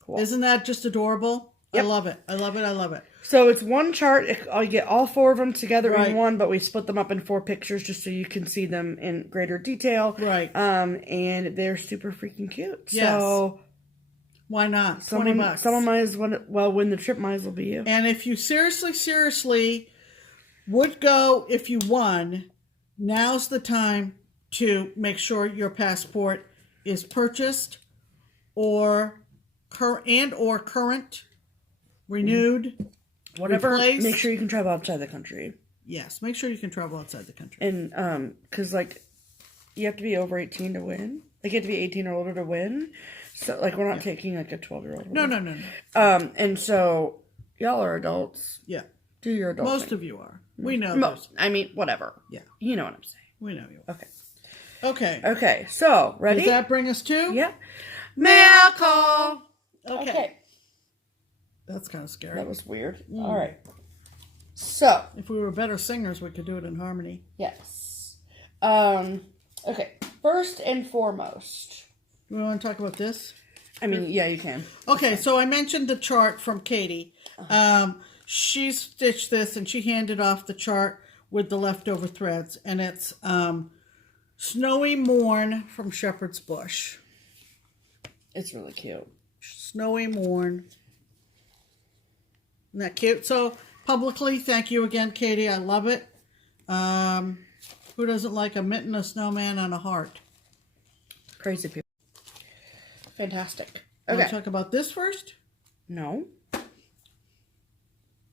Cool. Isn't that just adorable? Yep. I love it. I love it. I love it. So it's one chart. You get all 4 of them together Right. in one, but we split them up in 4 pictures just so you can see them in greater detail. Right. And they're super freaking cute. Yes. So why not? someone, $20. Someone might as well win the trip. Might as well be you. And if you seriously would go if you won, now's the time to make sure your passport is purchased or current, renewed, Whatever. replaced. Make sure you can travel outside the country. Yes, make sure you can travel outside the country. And, because, like, you have to be over 18 to win. Like, you have to be 18 or older to win. So, like, we're not taking, like, a 12-year-old. No. And so, y'all are adults. Yeah. Do your adult Most thing. of you are. We know Most. I mean, whatever. Yeah. You know what I'm saying. We know you are. Okay. Okay. Okay, so, ready? Does that bring us to? Yeah. Mail call. Okay. That's kind of scary. That was weird. All right. So. If we were better singers, we could do it in harmony. Yes. Okay. First and foremost. Do we want to talk about this? I mean, yeah, you can. Okay, so I mentioned the chart from Katie. She stitched this and she handed off the chart with the leftover threads. And it's Snowy Morn from Shepherd's Bush. It's really cute. Snowy Morn. Isn't that cute? So, publicly, thank you again, Katie. I love it. Who doesn't like a mitten, a snowman, and a heart? Crazy people. Fantastic. Want Okay. to talk about this first? No.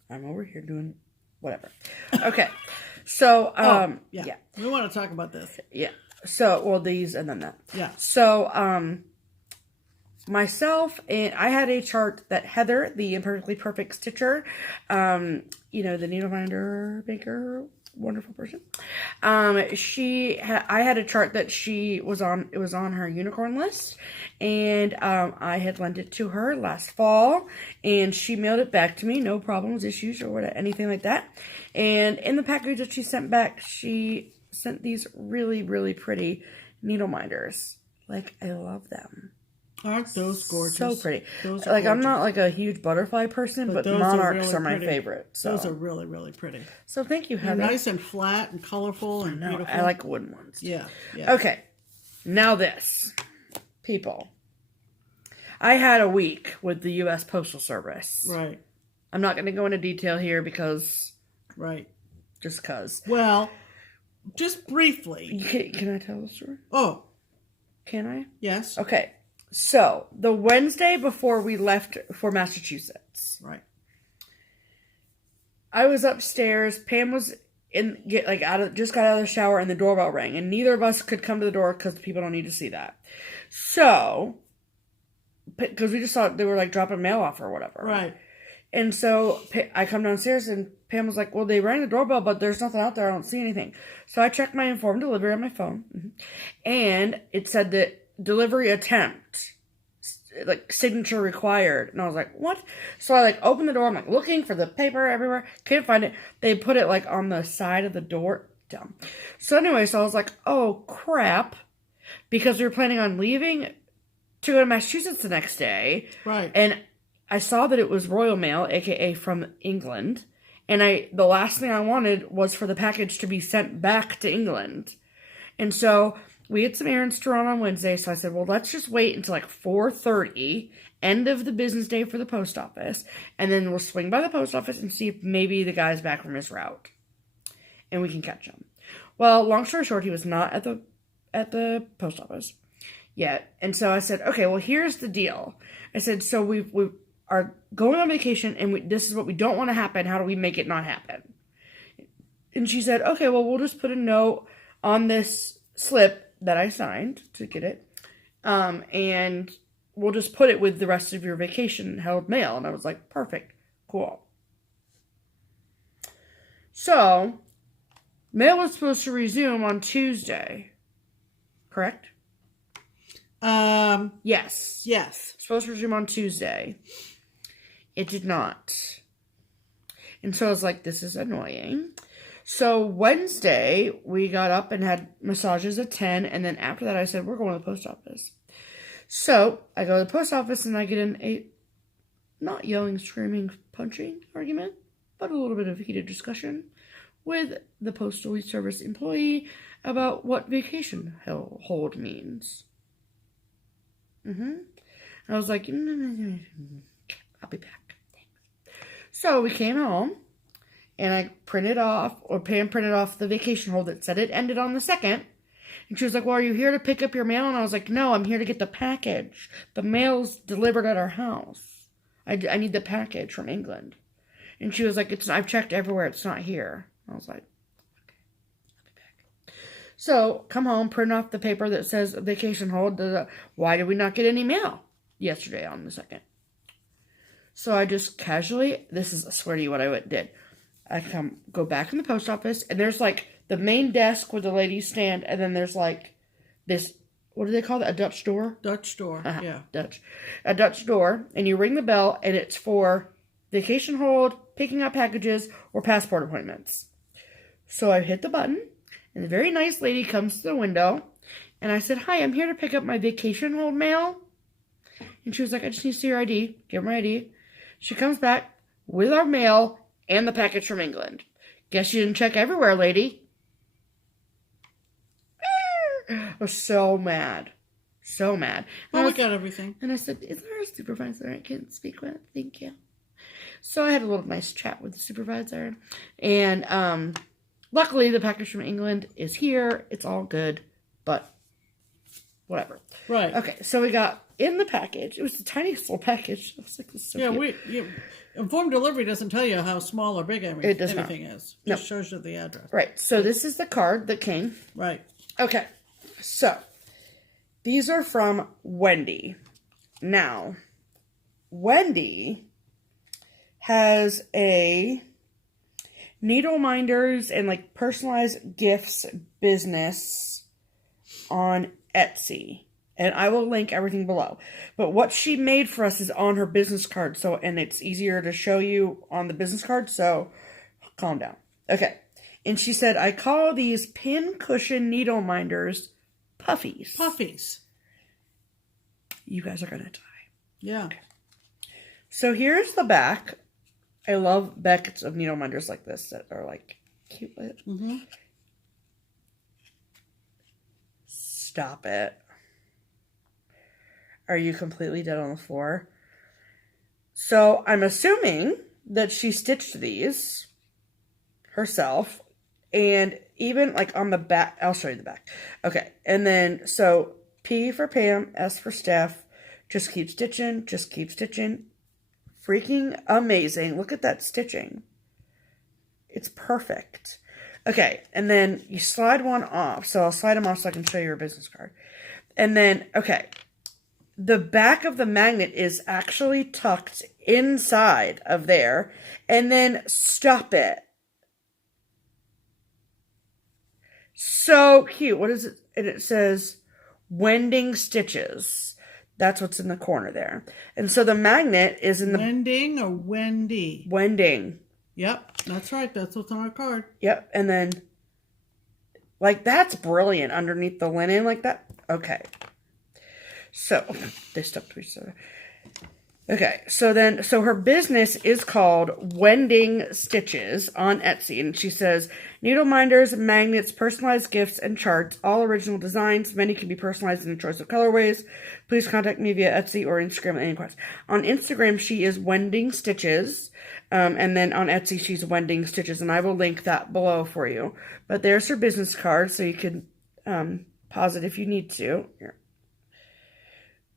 I'm over here doing whatever. Okay. So, yeah. We want to talk about this. Yeah. So, well, these and then that. Yeah. So, myself and I had a chart that Heather, the Imperfectly Perfect Stitcher, the needleminder maker, wonderful person. I had a chart that she was on. It was on her unicorn list, and I had lent it to her last fall, and she mailed it back to me, no problems, issues, or anything like that. And in the package that she sent back, she sent these really, really pretty needleminders. Like, I love them. Aren't those gorgeous? So pretty. Those are like, gorgeous. I'm not like a huge butterfly person, but those monarchs are my pretty. favorite. So. Those are really, really pretty. So thank you, They're Heather. nice and flat and colorful and beautiful. I like wooden ones. Yeah. Okay. Now this. People. I had a week with the U.S. Postal Service. Right. I'm not going to go into detail here because... Right. Just because. Well, just briefly. Can I tell the story? Oh. Can I? Yes. Okay. So, the Wednesday before we left for Massachusetts. Right. I was upstairs. Pam was just got out of the shower and the doorbell rang. And neither of us could come to the door because people don't need to see that. So, because we just thought they were like dropping mail off or whatever. Right. And so I come downstairs and Pam was like, well, they rang the doorbell, but there's nothing out there. I don't see anything. So I checked my informed delivery on my phone. And it said that delivery attempt, like signature required. And I was like, what? So I opened the door. I'm like looking for the paper everywhere. Can't find it. They put it like on the side of the door. Dumb. So anyway, so I was like, oh crap. Because we were planning on leaving to go to Massachusetts the next day. Right. And I saw that it was Royal Mail, aka from England, and the last thing I wanted was for the package to be sent back to England. And so we had some errands to run on Wednesday, so I said, well, let's just wait until 4:30, end of the business day for the post office, and then we'll swing by the post office and see if maybe the guy's back from his route, and we can catch him. Well, long story short, he was not at the post office yet, and so I said, okay, well, here's the deal. I said, so we are going on vacation, and this is what we don't want to happen. How do we make it not happen? And she said, okay, well, we'll just put a note on this slip that I signed to get it, and we'll just put it with the rest of your vacation held mail. And I was like, perfect, cool. So, mail was supposed to resume on Tuesday, correct? Yes. Yes. Supposed to resume on Tuesday. It did not. And so I was like, this is annoying. So Wednesday, we got up and had massages at 10. And then after that, I said, we're going to the post office. So I go to the post office and I get in a not yelling, screaming, punching argument, but a little bit of heated discussion with the Postal Service employee about what vacation hold means. I was like, I'll be back. Thanks. So we came home, and Pam printed off the vacation hold that said it ended on the 2nd, And she was like, well, are you here to pick up your mail? And I was like, no, I'm here to get the package. The mail's delivered at our house. I need the package from England. And she was like, I've checked everywhere. It's not here. I was like, okay, I'll be back. So, come home, print off the paper that says vacation hold. Why did we not get any mail yesterday on the 2nd? So I just casually, I swear to you what I did. I go back in the post office, and there's like the main desk where the ladies stand, and then there's like this, what do they call it? A Dutch door? Dutch door, yeah. Dutch. A Dutch door, and you ring the bell, and it's for vacation hold, picking up packages, or passport appointments. So I hit the button, and the very nice lady comes to the window, and I said, hi, I'm here to pick up my vacation hold mail. And she was like, I just need to see your ID. Give her my ID. She comes back with our mail and the package from England. Guess you didn't check everywhere, lady. I was so mad. So mad. Well, we got everything. And I said, is there a supervisor I can speak with? Thank you. So I had a little nice chat with the supervisor. And luckily, the package from England is here. It's all good. But whatever. Right. Okay, so we got in the package. It was the tiniest little package. I was like, this is so cute. Informed delivery doesn't tell you how small or big anything is. It just shows you the address. Right. So this is the card that came. Right. Okay. So these are from Wendy. Now, Wendy has a needleminders and like personalized gifts business on Etsy. And I will link everything below. But what she made for us is on her business card. And it's easier to show you on the business card. So calm down. Okay. And she said, I call these pin cushion needleminders puffies. Puffies. You guys are going to die. Yeah. Okay. So here's the back. I love backs of needleminders like this that are like cute. Mm-hmm. Stop it. Are you completely dead on the floor? So I'm assuming that she stitched these herself. And even like on the back, I'll show you the back. Okay. And then, so P for Pam, S for Steph, just keep stitching, just keep stitching. Freaking amazing. Look at that stitching. It's perfect. Okay. And then you slide one off. So I'll slide them off so I can show you your business card. And then, okay. The back of the magnet is actually tucked inside of there. And then stop it. So cute. What is it? And it says Wending stitches. That's what's in the corner there. And so the magnet is in the... Wending or Wendy? Wending. Yep. That's right. That's what's on our card. Yep. And then... like, that's brilliant underneath the linen like that. Okay. So, they stuck to each other. Okay, so her business is called Wending Stitches on Etsy. And she says, needleminders, magnets, personalized gifts, and charts. All original designs. Many can be personalized in a choice of colorways. Please contact me via Etsy or Instagram at any request. On Instagram, she is Wending Stitches. And then on Etsy, she's Wending Stitches. And I will link that below for you. But there's her business card, so you can pause it if you need to. Here.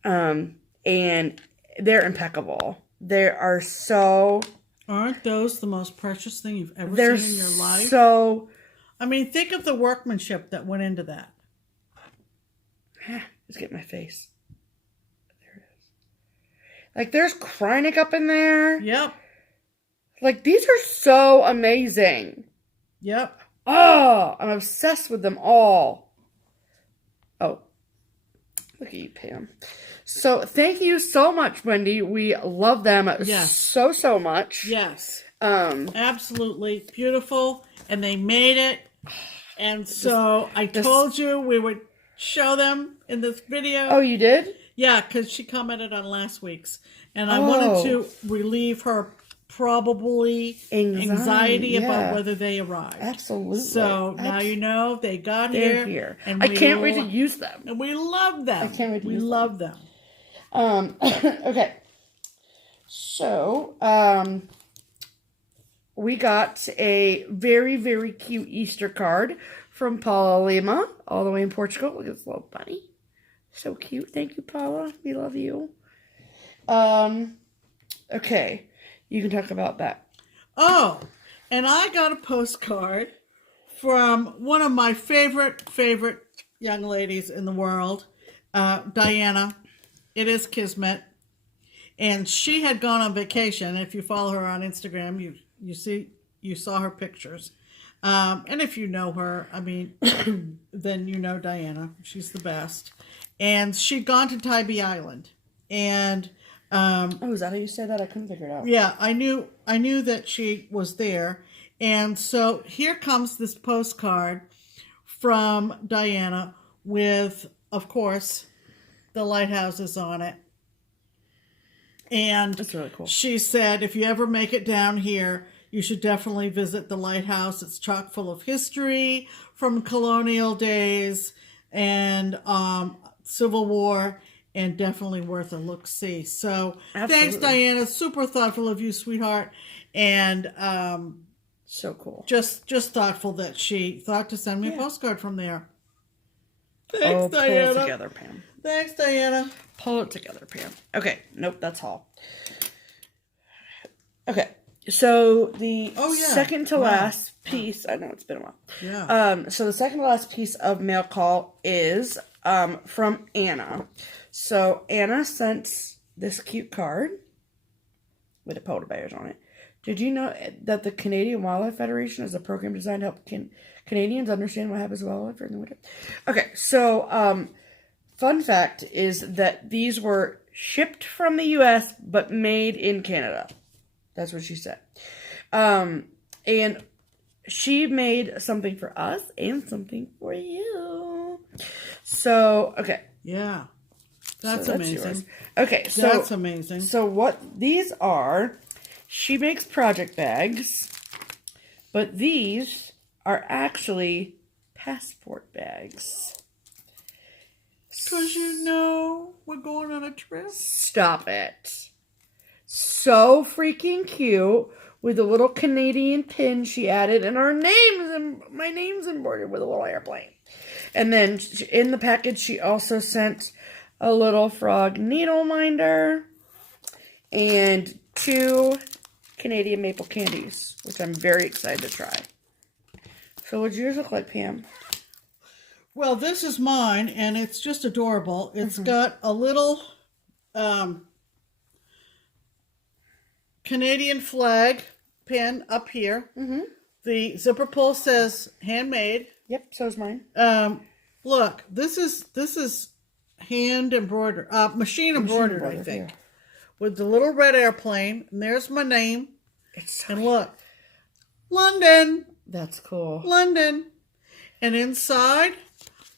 And they're impeccable. They are so... Aren't those the most precious thing you've ever seen in your life? So... I mean, think of the workmanship that went into that. Let's get my face. There it is. Like, there's Kreinik up in there. Yep. Like, these are so amazing. Yep. Oh, I'm obsessed with them all. Oh. Look at you, Pam. So, thank you so much, Wendy. We love them so much. Yes. Absolutely beautiful. And they made it. And so, I told you we would show them in this video. Oh, you did? Yeah, because she commented on last week's. And I wanted to relieve her probably anxiety about whether they arrived. Absolutely. So now you know they got here. And I can't wait to use them. And we love them. I can't wait to use them. We love them. Okay. So, we got a very, very cute Easter card from Paula Lima, all the way in Portugal. Look at this little bunny. So cute. Thank you, Paula. We love you. Okay. You can talk about that. Oh, and I got a postcard from one of my favorite young ladies in the world, Diana. It is Kismet. And she had gone on vacation. If you follow her on Instagram, you saw her pictures. And if you know her, I mean, then you know Diana. She's the best. And she'd gone to Tybee Island. And oh, is that how you say that? I couldn't figure it out. yeah, I knew that she was there. And so here comes this postcard from Diana with, of course, the lighthouses on it. And that's really cool. She said, if you ever make it down here, you should definitely visit the lighthouse. It's chock full of history from colonial days and Civil War, and definitely worth a look-see. So Thanks, Diana. Super thoughtful of you, sweetheart. And so cool. Just thoughtful that she thought to send me a postcard from there. Thanks, Diana. Pull it together, Pam. Thanks, Diana. Pull it together, Pam. Okay. Nope, that's all. Okay. So the second to last piece, I know it's been a while. Yeah. So the second to last piece of mail call is from Anna. So Anna sent this cute card with the polar bears on it. Did you know that the Canadian Wildlife Federation is a program designed to help Canadians understand what happens to wildlife during the winter? Okay, so fun fact is that these were shipped from the U.S. but made in Canada. That's what she said. And she made something for us and something for you. So, okay. Yeah. That's amazing. Yours. Okay, so that's amazing. So what these are, she makes project bags, but these are actually passport bags. Because we're going on a trip. Stop it. So freaking cute with a little Canadian pin she added, and my name's embroidered with a little airplane. And then in the package, she also sent a little frog needle minder and 2 Canadian maple candies, which I'm very excited to try. So what'd yours look like, Pam? Well, this is mine, and it's just adorable. It's got a little Canadian flag pin up here. The zipper pull says handmade. Yep, so's mine. Look, this is hand embroidered, machine embroidered, I think, with the little red airplane. And there's my name. And look, London. That's cool. London. And inside,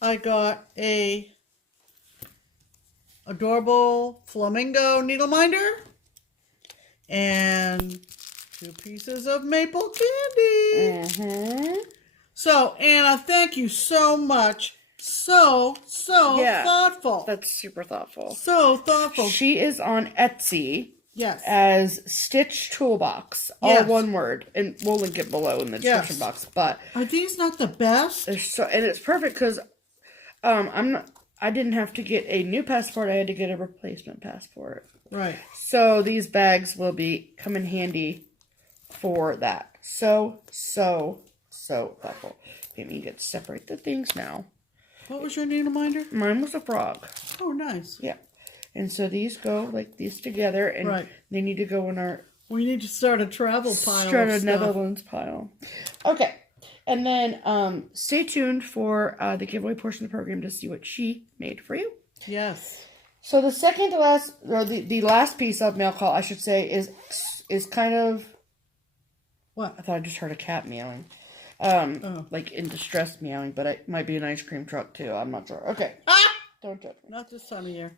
I got a adorable flamingo needle minder and 2 pieces of maple candy. So, Anna, thank you so much. So thoughtful. That's super thoughtful. So thoughtful. She is on Etsy. Yes. As stitchtoolbox. All one word. And we'll link it below in the description box. But are these not the best? And it's perfect because I didn't have to get a new passport. I had to get a replacement passport. Right. So these bags will come in handy for that. So thoughtful. Okay, you get to separate the things now. What was your needle minder? Mine was a frog. Oh, nice. Yeah. And so these go like these together, and they need to go in our... We need to start a travel pile. Start a Netherlands pile. Okay. And then stay tuned for the giveaway portion of the program to see what she made for you. Yes. So the second to last, or the last piece of mail call, I should say, is kind of... What? I thought I just heard a cat meowing. Like in distress meowing, but it might be an ice cream truck too. I'm not sure. Okay. Don't judge me. Not this time of year.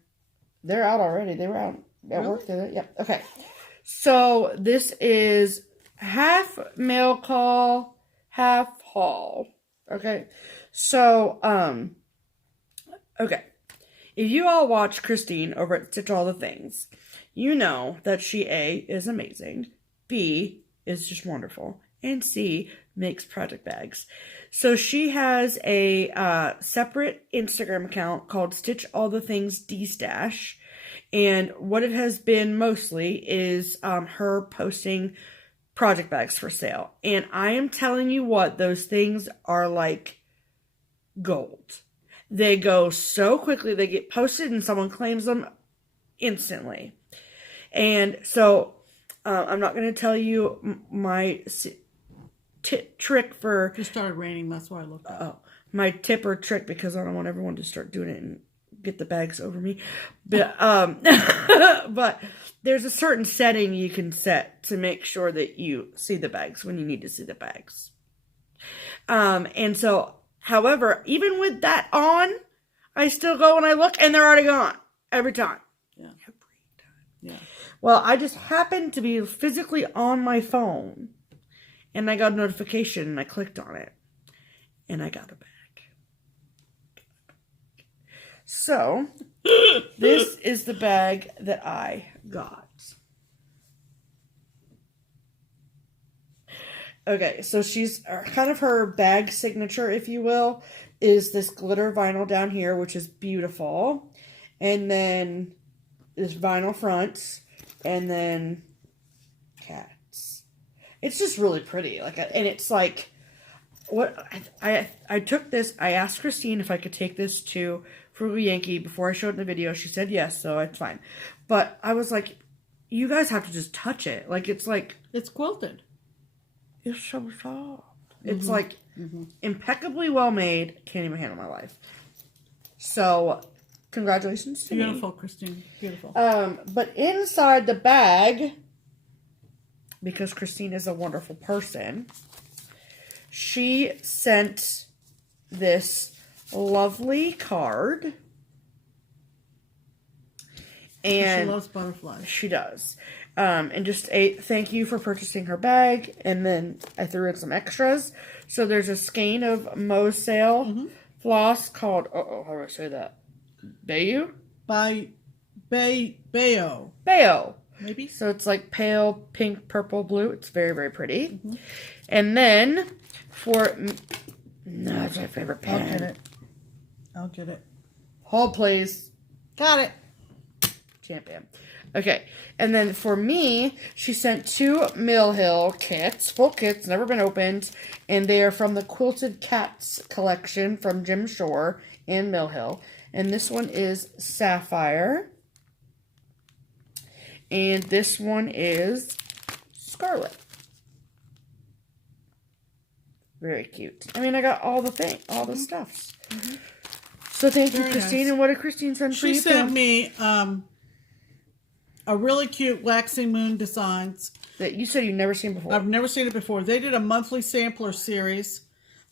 They're out already. They were out at work. Yep. Okay. So this is half mail call, half haul. Okay. So, okay. If you all watch Christine over at Stitch All the Things, you know that she A, is amazing, B, is just wonderful. And C makes project bags. So she has a separate Instagram account called Stitch All the Things D-Stash. And what it has been mostly is her posting project bags for sale. And I am telling you what, those things are like gold. They go so quickly. They get posted and someone claims them instantly. And so I'm not going to tell you my trick for... It started raining. That's why I looked up. Oh, my tip or trick, because I don't want everyone to start doing it and get the bags over me. But but there's a certain setting you can set to make sure that you see the bags when you need to see the bags. And so, however, even with that on, I still go and I look and they're already gone every time. Yeah. Every time. Yeah. Well, I just happened to be physically on my phone and I got a notification and I clicked on it and I got a bag. So, this is the bag that I got. Okay, so she's kind of her bag signature, if you will, is this glitter vinyl down here, which is beautiful. And then this vinyl fronts, and then cats. It's just really pretty. And it's like, what I took this, I asked Christine if I could take this to Frugal Yankee before I showed it in the video. She said yes, so it's fine. But I was like, you guys have to just touch it. It's quilted. It's so soft. It's like impeccably well made. Can't even handle my life. So, congratulations to me. Beautiful, Christine. Beautiful. But inside the bag, because Christine is a wonderful person, she sent this lovely card. And she loves butterflies. She does. And just a thank you for purchasing her bag. And then I threw in some extras. So there's a skein of Mo's Sale floss called, how do I say that? Bayou? Bayo. Bayo. Maybe. So it's like pale pink, purple, blue. It's very, very pretty. And then for, that's my favorite pen. I'll get it. Hold, please. Got it. Champion. Okay. And then for me, she sent 2 Mill Hill kits, full kits, never been opened. And they are from the Quilted Cats collection from Jim Shore in Mill Hill. And this one is Sapphire. And this one is Scarlet. Very cute. I mean, I got all the stuffs. So thank you, Christine. Nice. And what did Christine send for you? She sent me a really cute Waxing Moon designs. That you said you've never seen before. I've never seen it before. They did a monthly sampler series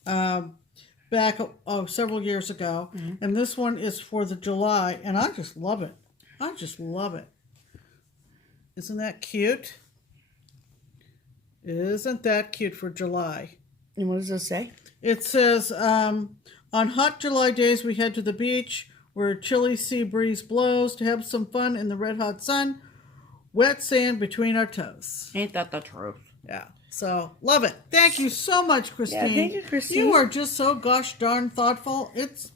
back several years ago. And this one is for the July. And I just love it. I just love it. Isn't that cute? Isn't that cute for July? And what does it say? It says, on hot July days, we head to the beach where a chilly sea breeze blows to have some fun in the red hot sun. Wet sand between our toes. Ain't that the truth? Yeah. So, love it. Thank you so much, Christine. Yeah, thank you, Christine. You are just so gosh darn thoughtful. It's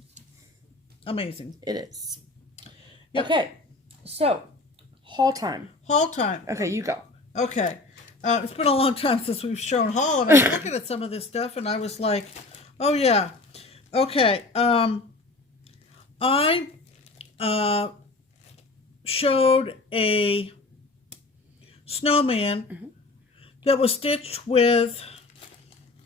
amazing. It is. Yep. Okay. So, haul time. Haul time. Okay, you go. Okay. It's been a long time since we've shown haul, and I was looking at some of this stuff, and I was like, oh, yeah. Okay. I showed a snowman that was stitched with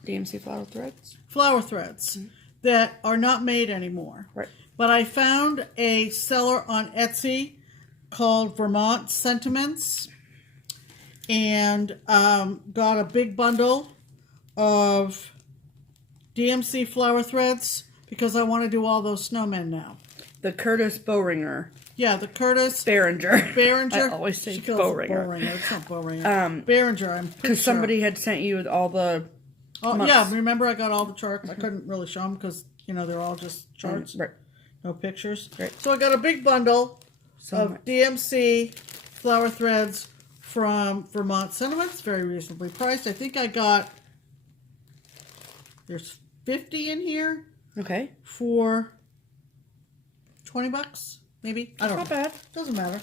DMC flower threads that are not made anymore. Right. But I found a seller on Etsy called Vermontsentiments and got a big bundle of DMC flower threads because I want to do all those snowmen now. The Curtis Bowringer. Yeah, the Curtis Behringer. I always say Bowringer. It's not Bowringer. Behringer, I'm pretty Because somebody sure. had sent you all the yeah, remember I got all the charts. I couldn't really show them because, they're all just charts. Right. No pictures. Right. So I got a big bundle of DMC flower threads from Vermontsentiments, very reasonably priced. I think I got, there's 50 in here. Okay. For $20, maybe. I don't know. Not bad. Doesn't matter.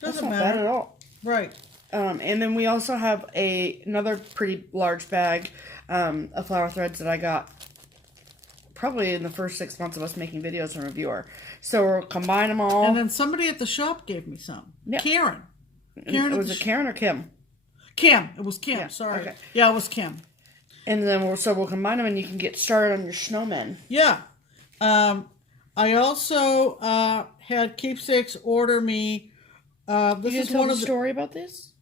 That's not bad at all. Right. And then we also have another pretty large bag of flower threads that I got probably in the first 6 months of us making videos and reviewer. So we'll combine them all. And then somebody at the shop gave me some. Yeah. Karen. Was it Karen or Kim? Kim. It was Kim. Yeah, Sorry. okay. Yeah, it was Kim. And then we'll combine them and you can get started on your snowmen. Yeah. I also had Keepsakes order me. This You is tell one the of the story about this?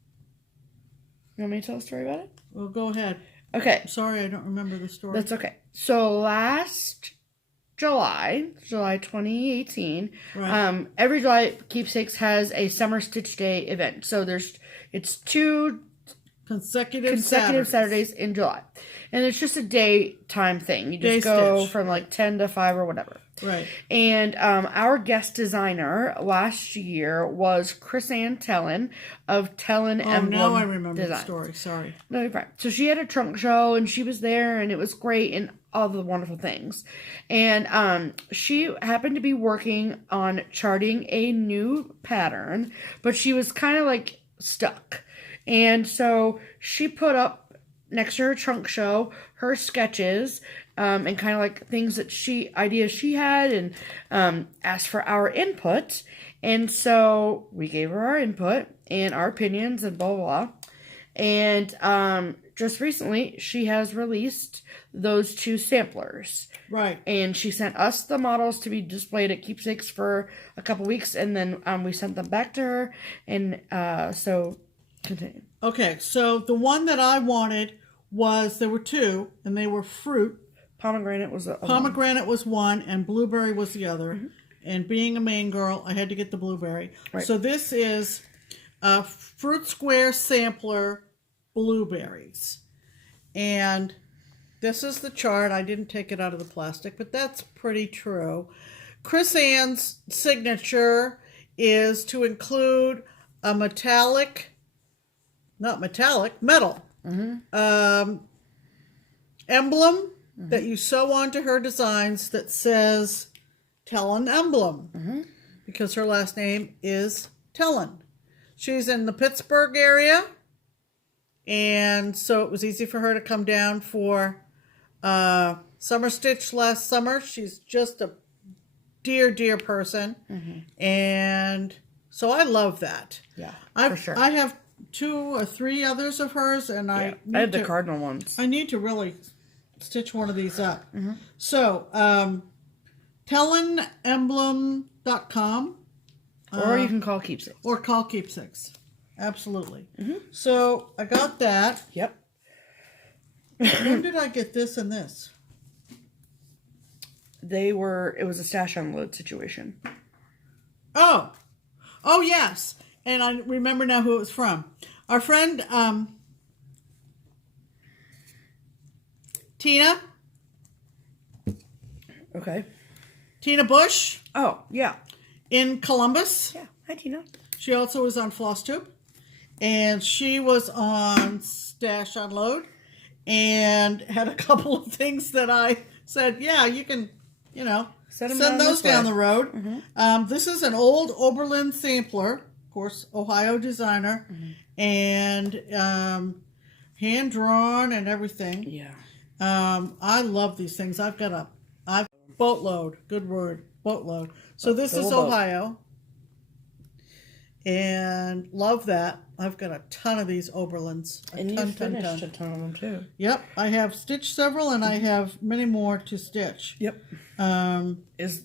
You want me to tell a story about it? Well, go ahead. Okay. Sorry, I don't remember the story. That's okay. So last July 2018, Right. every July Keepsakes has a summer stitch day event. So it's 2 consecutive Saturdays in July. And it's just a daytime thing. You just Day go stitch. from like 10 to 5 or whatever. Right. And our guest designer last year was Chris Ann Tellin of Tellin Oh, Emblem now I remember Design. the story. Sorry. No, you're fine. So she had a trunk show and she was there and it was great and all the wonderful things. And she happened to be working on charting a new pattern, but she was kind of like stuck. And so she put up next to her trunk show her sketches and kind of like things that ideas she had, and asked for our input. And so we gave her our input and our opinions and blah, blah, blah. And just recently, she has released those 2 samplers. Right. And she sent us the models to be displayed at Keepsakes for a couple weeks. And then we sent them back to her. And so, continue. Okay, so the one that I wanted was, there were 2, and they were fruit. Pomegranate was Pomegranate was one, and blueberry was the other. Mm-hmm. And being a Maine girl, I had to get the blueberry. Right. So this is a fruit square sampler blueberries. And this is the chart. I didn't take it out of the plastic, but that's pretty true. Chris Ann's signature is to include a metal emblem that you sew onto her designs that says Tellin Emblem, because her last name is Tellin. She's in the Pittsburgh area, and so it was easy for her to come down for Summer Stitch last summer. She's just a dear person, and so I love that. Yeah, for sure. I have 2 or 3 others of hers, and I had the cardinal ones. I need to really stitch one of these up. So, tellinemblem.com. Or you can call Keepsakes. Or call Keepsakes. Absolutely. So, I got that. Yep. When did I get this and this? It was a stash unload situation. Oh, yes. And I remember now who it was from. Our friend, Tina. Okay. Tina Bush. Oh, yeah. In Columbus. Yeah. Hi, Tina. She also was on FlossTube. And she was on Stash Unload. And had a couple of things that I said, yeah, you can, send those down the road. This is an old Oberlin sampler. Of course, Ohio designer. And hand-drawn and everything. Yeah. I love these things. I've boatload. Good word. Boatload. So this is Ohio. And love that. I've got a ton of these Oberlins. And you finished a ton of them too. Yep. I have stitched several and I have many more to stitch. Yep. Is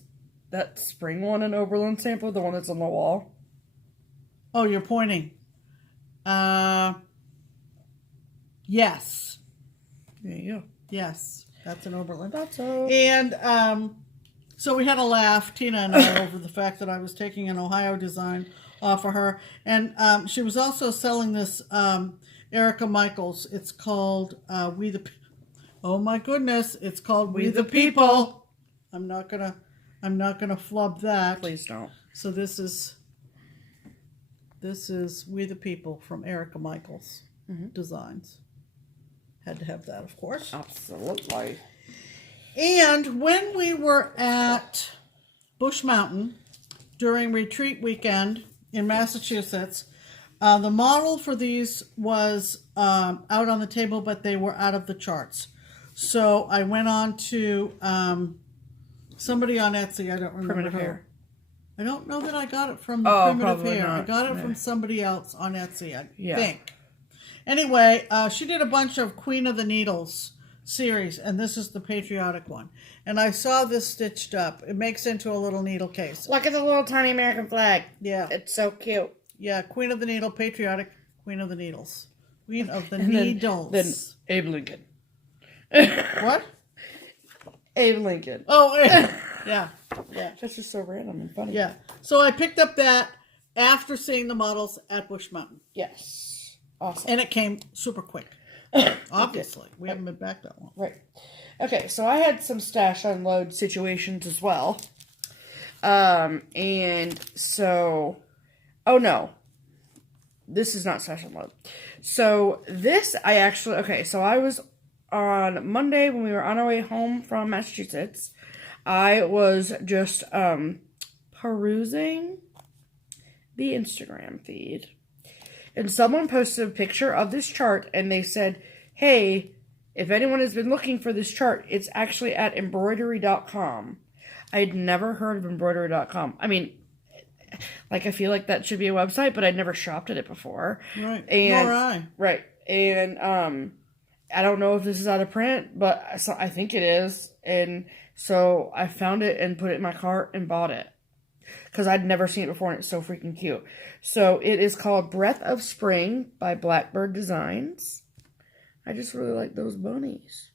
that spring one an Oberlin sample, the one that's on the wall? Oh, you're pointing. Yes. There you go. Yes. That's an Oberlin. That's all. And so we had a laugh, Tina and I, over the fact that I was taking an Ohio design off of her. And she was also selling this Erica Michaels. It's called oh my goodness, it's called We the People. I'm not gonna flub that. Please don't. So this is This is We the People from Erica Michaels Designs. Had to have that, of course. Absolutely. And when we were at Bush Mountain during retreat weekend in Massachusetts, the model for these was out on the table, but they were out of the charts. So I went on to somebody on Etsy. I don't remember Primitive who. Hair. I don't know that I got it from the Primitive Hair. Not. I got it from somebody else on Etsy, I Yeah. think. Anyway, she did a bunch of Queen of the Needles series, and this is the Patriotic one. And I saw this stitched up. It makes into a little needle case. Look at the little tiny American flag. Yeah. It's so cute. Yeah, Queen of the Needle, Patriotic, Queen of the Needles. Queen of the Needles. Then Abe Lincoln. What? Abe Lincoln. Oh, yeah. Yeah. That's just so random and funny. Yeah. So I picked up that after seeing the models at Bush Mountain. Yes. Awesome. And it came super quick. Obviously. We haven't been back that long. Right. Okay, so I had some stash unload situations as well. And so... Oh, no. This is not stash unload. So this, I actually... Okay, so I was on Monday when we were on our way home from Massachusetts. I was just perusing the Instagram feed. And someone posted a picture of this chart and they said, hey, if anyone has been looking for this chart, it's actually at embroidery.com. I had never heard of embroidery.com. I mean, like, I feel like that should be a website, but I'd never shopped at it before. Right. And, Nor I. Right. And I don't know if this is out of print, but I think it is. And so I found it and put it in my cart and bought it. Because I'd never seen it before and it's so freaking cute. So it is called Breath of Spring by Blackbird Designs. I just really like those bunnies.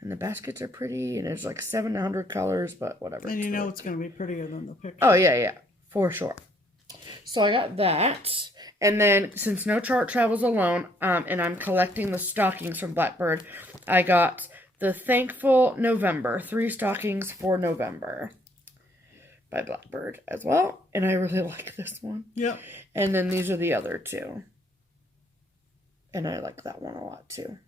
And the baskets are pretty and it's like 700 colors, but whatever. And you know it's going to be prettier than the picture. Oh, yeah. For sure. So I got that. And then since no chart travels alone, and I'm collecting the stockings from Blackbird, I got the Thankful November. 3 stockings for November by Blackbird as well. And I really like this one. Yep. And then these are the other 2. And I like that one a lot too.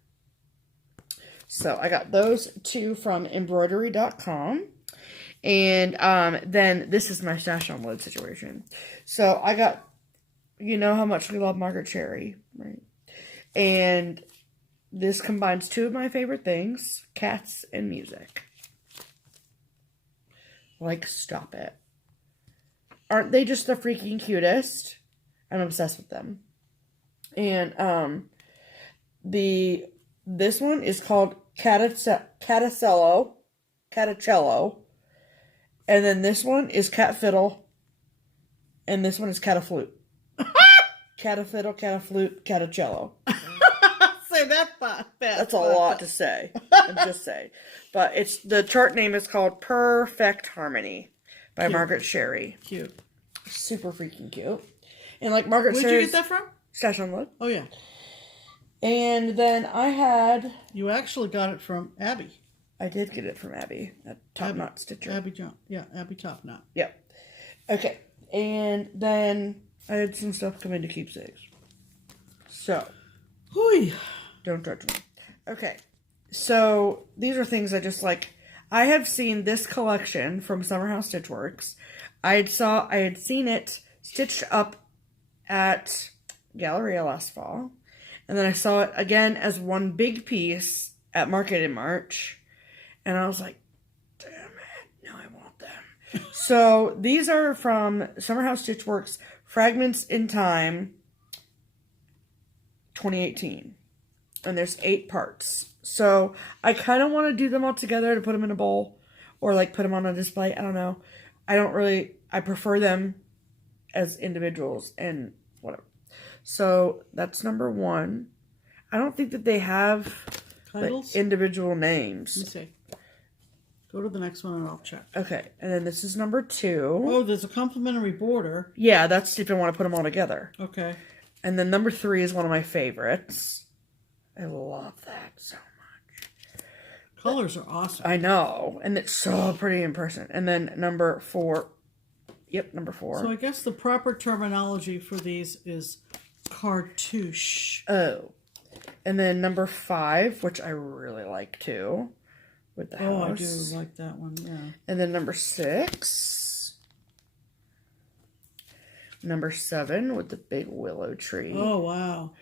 So I got those 2 from embroidery.com. And then this is my stash unload situation. So I got, you know how much we love Margaret Cherry, right? And this combines 2 of my favorite things, cats and music. Like, stop it. Aren't they just the freaking cutest? I'm obsessed with them. And this one is called Caticello. And then this one is Cat Fiddle. And this one is Cataflute. Catafiddle, Cataflute, Caticello. Say that fast. That's a lot to say. I'm just saying. But it's the chart name is called Perfect Harmony by Margaret Cherry. Cute. Super freaking cute. And like Margaret Cherry. Where'd you get that from? Stash Unload. Oh, yeah. And then I had... You actually got it from Abby. I did get it from Abby, at Top Knot Stitcher. Abby John. Yeah, Abby Top Knot. Yep. Okay. And then I had some stuff come into Keepsakes. So. Hooey. Don't judge me. Okay. So these are things I just like. I have seen this collection from Summer House Stitchworks. I had seen it stitched up at Galleria last fall. And then I saw it again as one big piece at Market in March. And I was like, damn it, now I want them. So these are from Summer House Stitchworks, Fragments in Time, 2018. And there's 8 parts. So I kind of want to do them all together to put them in a bowl. Or like put them on a display. I don't know. I prefer them as individuals and whatever. So that's number 1. I don't think that they have like, individual names. Let me see. Go to the next one and I'll check. Okay, and then this is number 2. Oh, there's a complimentary border. Yeah, that's if you want to put them all together. Okay. And then number 3 is one of my favorites. I love that so much. Colors are awesome. I know, and it's so pretty in person. And then number 4, Yep, number 4. So I guess the proper terminology for these is cartouche. Oh. And then number 5, which I really like too, with the house. Oh, I do like that one, yeah. And then number 6. Number 7 with the big willow tree. Oh, wow.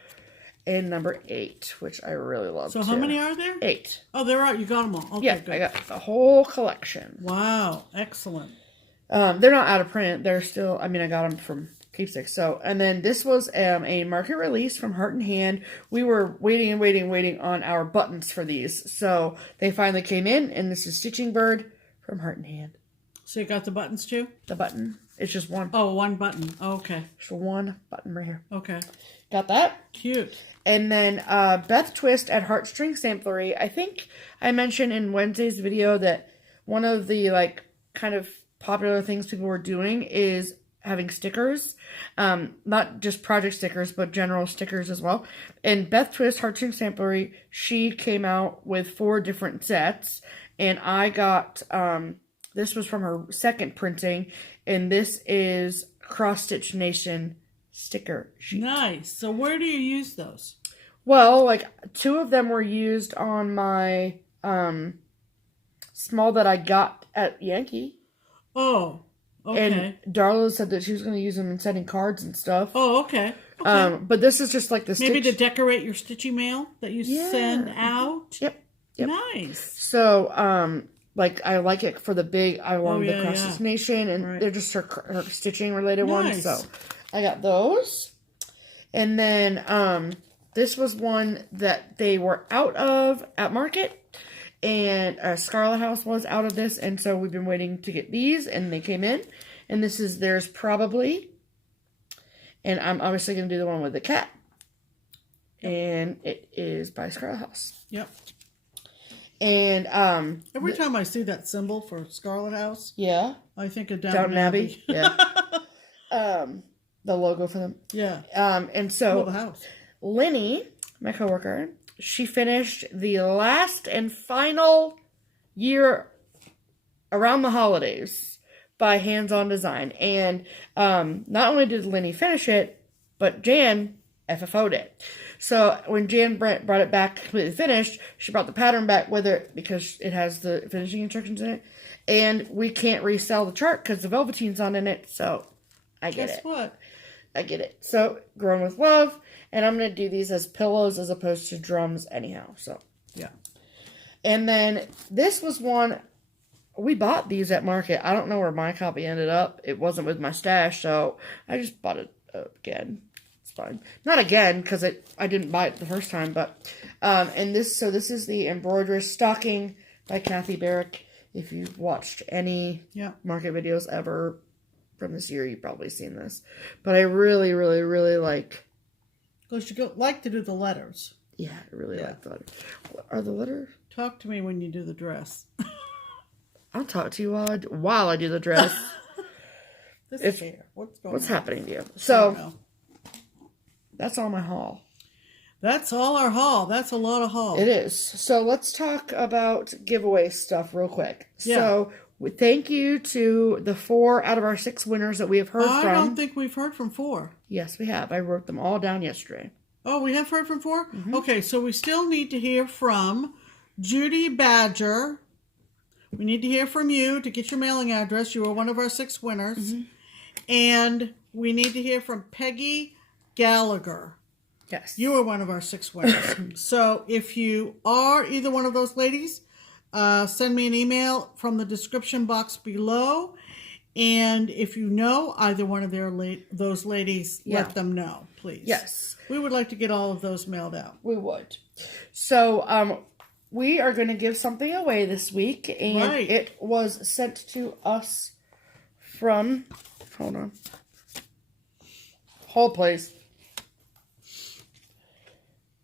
And number 8, which I really love So too. how many are there? 8. Oh, they're out. You got them all. Okay, Yeah, good. I got the whole collection. Wow, excellent. They're not out of print. They're still, I mean, I got them from Keepsakes. So, and then this was a market release from Heart and Hand. We were waiting on our buttons for these. So they finally came in, and this is Stitching Bird from Heart and Hand. So you got the buttons too? The button. It's just one. Oh, one button. Oh, okay. Just one button right here. Okay. Got that? Cute. And then Beth Twist at Heartstring Samplery. I think I mentioned in Wednesday's video that one of the like kind of popular things people were doing is having stickers. Not just project stickers, but general stickers as well. And Beth Twist, Heartstring Samplery, she came out with 4 different sets. And I got, this was from her second printing. And this is Cross Stitch Nation sticker sheet. Nice. So where do you use those? Well, like 2 of them were used on my small that I got at Yankee. Oh, okay. And Darla said that she was going to use them in sending cards and stuff. Oh, okay. Okay. But this is just like the Maybe stitch. to decorate your stitchy mail that you send out. Yep. Nice. So, like I like it for the big. I wanted the Cross Stitch Nation, and Right. they're just her stitching related ones. Nice. So, I got those, and then this was one that they were out of at market. And Scarlet House was out of this, and so we've been waiting to get these, and they came in. And this is theirs probably. And I'm obviously going to do the one with the cat. Yep. And it is by Scarlet House. Yep. And every time I see that symbol for Scarlet House, yeah, I think of Downton Abbey. Yeah. The logo for them. Yeah. And so the house. Lenny, my coworker, she finished the last and final year around the holidays by Hands-On Design. And not only did Lenny finish it, but Jan FFO'd it. So when Jan brought it back completely finished, she brought the pattern back with it because it has the finishing instructions in it. And we can't resell the chart because the velveteen's on in it. So I get it. Guess what? I get it. So, Grown with Love. And I'm going to do these as pillows as opposed to drums anyhow. So, yeah. And then this was one, we bought these at market. I don't know where my copy ended up. It wasn't with my stash, so I just bought it again. It's fine. Not again, because I didn't buy it the first time, but, and this is the Embroidery Stocking by Cathy Barek. If you've watched any market videos ever from this year, you've probably seen this. But I really, really, really like... Because you like to do the letters. Yeah, I really like the letters. What are the letters? Talk to me when you do the dress. I'll talk to you while I do the dress. This hair. What's happening to you? So, that's all my haul. That's all our haul. That's a lot of haul. It is. So, let's talk about giveaway stuff real quick. Yeah. So, thank you to the 4 out of our 6 winners that we have heard from. I don't think we've heard from 4. Yes, we have. I wrote them all down yesterday. Oh, we have heard from 4? Mm-hmm. Okay, so we still need to hear from Judy Badger. We need to hear from you to get your mailing address. You are one of our 6 winners. Mm-hmm. And we need to hear from Peggy Gallagher. Yes. You are one of our 6 winners. So if you are either one of those ladies, send me an email from the description box below. And if you know either one of those ladies, let them know, please. Yes. We would like to get all of those mailed out. We would. So, we are going to give something away this week. And it was sent to us from... Hold on. Hold, please.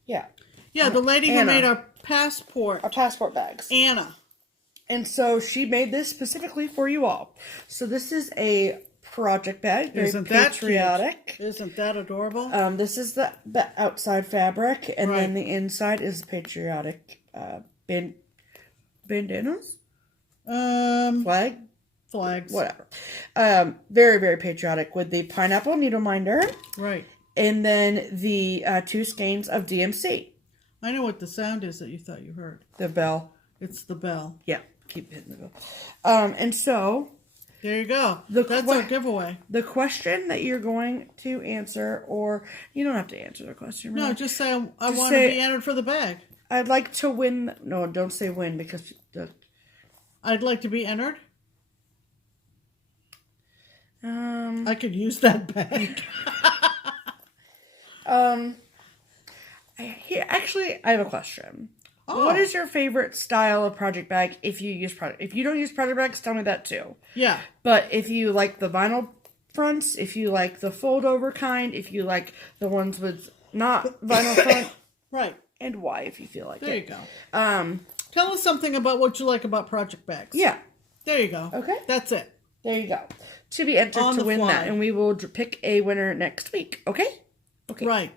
Yeah. Yeah, the lady Anna. who made our passport bags. Anna. And so she made this specifically for you all. So this is a project bag. Very Isn't patriotic. That Isn't that adorable? This is the outside fabric, and then the inside is patriotic bandanas. Flag. flags. Whatever. Very, very patriotic with the pineapple needleminder. Right. And then the 2 skeins of DMC. I know what the sound is that you thought you heard. The bell. It's the bell. Yeah, keep hitting the bell. And so... There you go. That's our giveaway. The question that you're going to answer, or you don't have to answer the question. Right? No, just say I want to be entered for the bag. I'd like to win. No, don't say win because I'd like to be entered. I could use that bag. Actually, I have a question. Oh. What is your favorite style of project bag if you use project? If you don't use project bags, tell me that too. Yeah. But if you like the vinyl fronts, if you like the fold over kind, if you like the ones with not vinyl front. Right. And why, if you feel like there it. There you go. Tell us something about what you like about project bags. Yeah. There you go. Okay. That's it. There you go. To be entered to win that. And we will pick a winner next week. Okay? Okay. Right.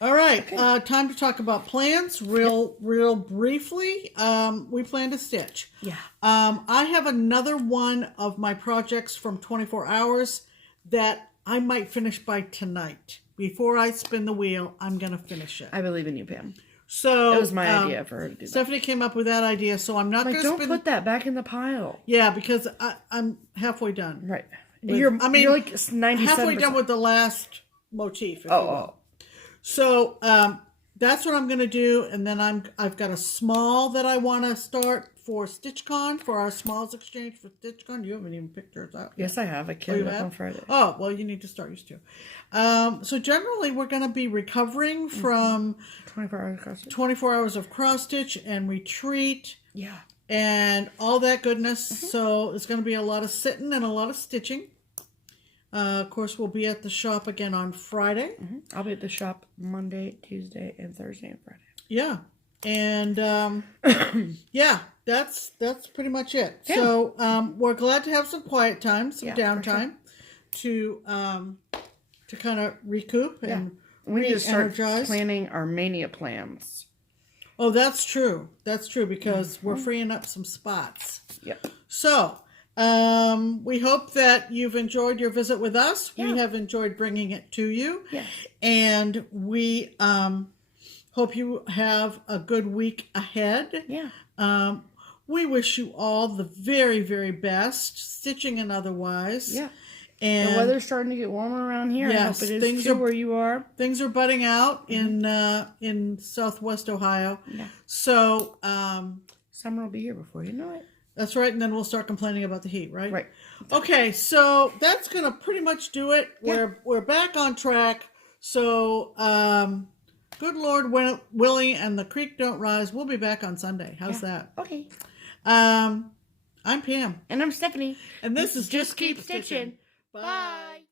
All right. Okay. Time to talk about plans real briefly. We plan to stitch. Yeah. I have another one of my projects from 24 hours that I might finish by tonight. Before I spin the wheel, I'm going to finish it. I believe in you, Pam. So it was my idea for her to do that. Stephanie came up with that idea, so I'm not going to spin. Don't put that back in the pile. Yeah, because I'm halfway done. Right. You're like 97%. halfway done with the last motif. Oh. So that's what I'm going to do, and then I've got a small that I want to start for StitchCon, for our smalls exchange for StitchCon. You haven't even picked yours out. Yes, I have. I killed it on Friday. Oh, well, you need to start yours too. So generally, we're going to be recovering from 24 hours of cross stitch and retreat. Yeah. And all that goodness. So it's going to be a lot of sitting and a lot of stitching. Of course, we'll be at the shop again on Friday. I'll be at the shop Monday, Tuesday, and Thursday and Friday. Yeah. And yeah, that's pretty much it. Yeah. So we're glad to have some quiet time, some downtime to kind of recoup and we need to start re-energize. Planning our mania plans. Oh, that's true. That's true because we're freeing up some spots. Yep. So we hope that you've enjoyed your visit with us. Yeah. We have enjoyed bringing it to you. Yes. And we hope you have a good week ahead. Yeah. We wish you all the very, very best, stitching and otherwise. Yeah. And the weather's starting to get warmer around here. Yes, I hope it is too where you are. Things are budding out in Southwest Ohio. Yeah. So summer will be here before you know it. That's right, and then we'll start complaining about the heat, right? Right. Okay, so that's gonna pretty much do it. Yeah. We're back on track. So good Lord willing and the creek don't rise. We'll be back on Sunday. How's that? Okay. I'm Pam. And I'm Stephanie. And this is Just Keep Stitching. Bye.